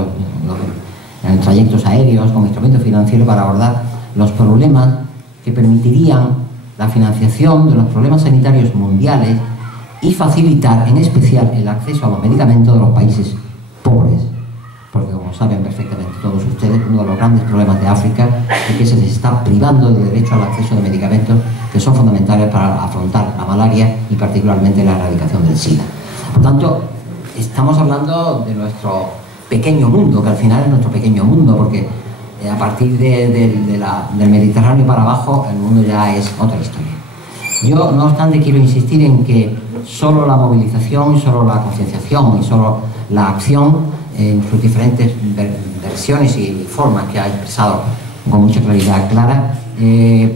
en trayectos aéreos como instrumento financiero para abordar los problemas que permitirían la financiación de los problemas sanitarios mundiales y facilitar en especial el acceso a los medicamentos de los países pobres. Porque, como saben perfectamente todos ustedes, uno de los grandes problemas de África es que se les está privando del derecho al acceso de medicamentos que son fundamentales para afrontar la malaria y particularmente la erradicación del SIDA. Por tanto, estamos hablando de nuestro pequeño mundo, que al final es nuestro pequeño mundo, porque a partir del Mediterráneo para abajo el mundo ya es otra historia. Yo, no obstante, quiero insistir en que solo la movilización, solo la concienciación y solo la acción en sus diferentes versiones y formas que ha expresado con mucha claridad Clara,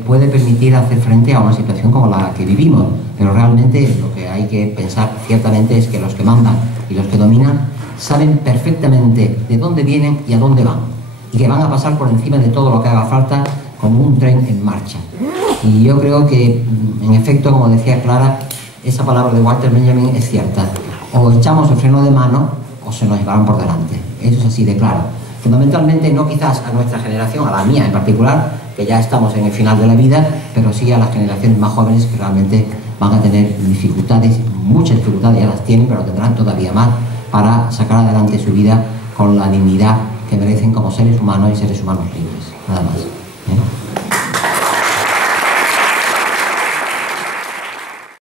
puede permitir hacer frente a una situación como la que vivimos, pero realmente lo que hay que pensar ciertamente es que los que mandan y los que dominan saben perfectamente de dónde vienen y a dónde van, y que van a pasar por encima de todo lo que haga falta como un tren en marcha. Y yo creo que, en efecto, como decía Clara, esa palabra de Walter Benjamin es cierta: o echamos el freno de mano o se nos llevarán por delante. Eso es así de claro. Fundamentalmente, no quizás a nuestra generación, a la mía en particular, que ya estamos en el final de la vida, pero sí a las generaciones más jóvenes que realmente van a tener dificultades, muchas dificultades, ya las tienen, pero tendrán todavía más para sacar adelante su vida con la dignidad que merecen como seres humanos y seres humanos libres. Nada más.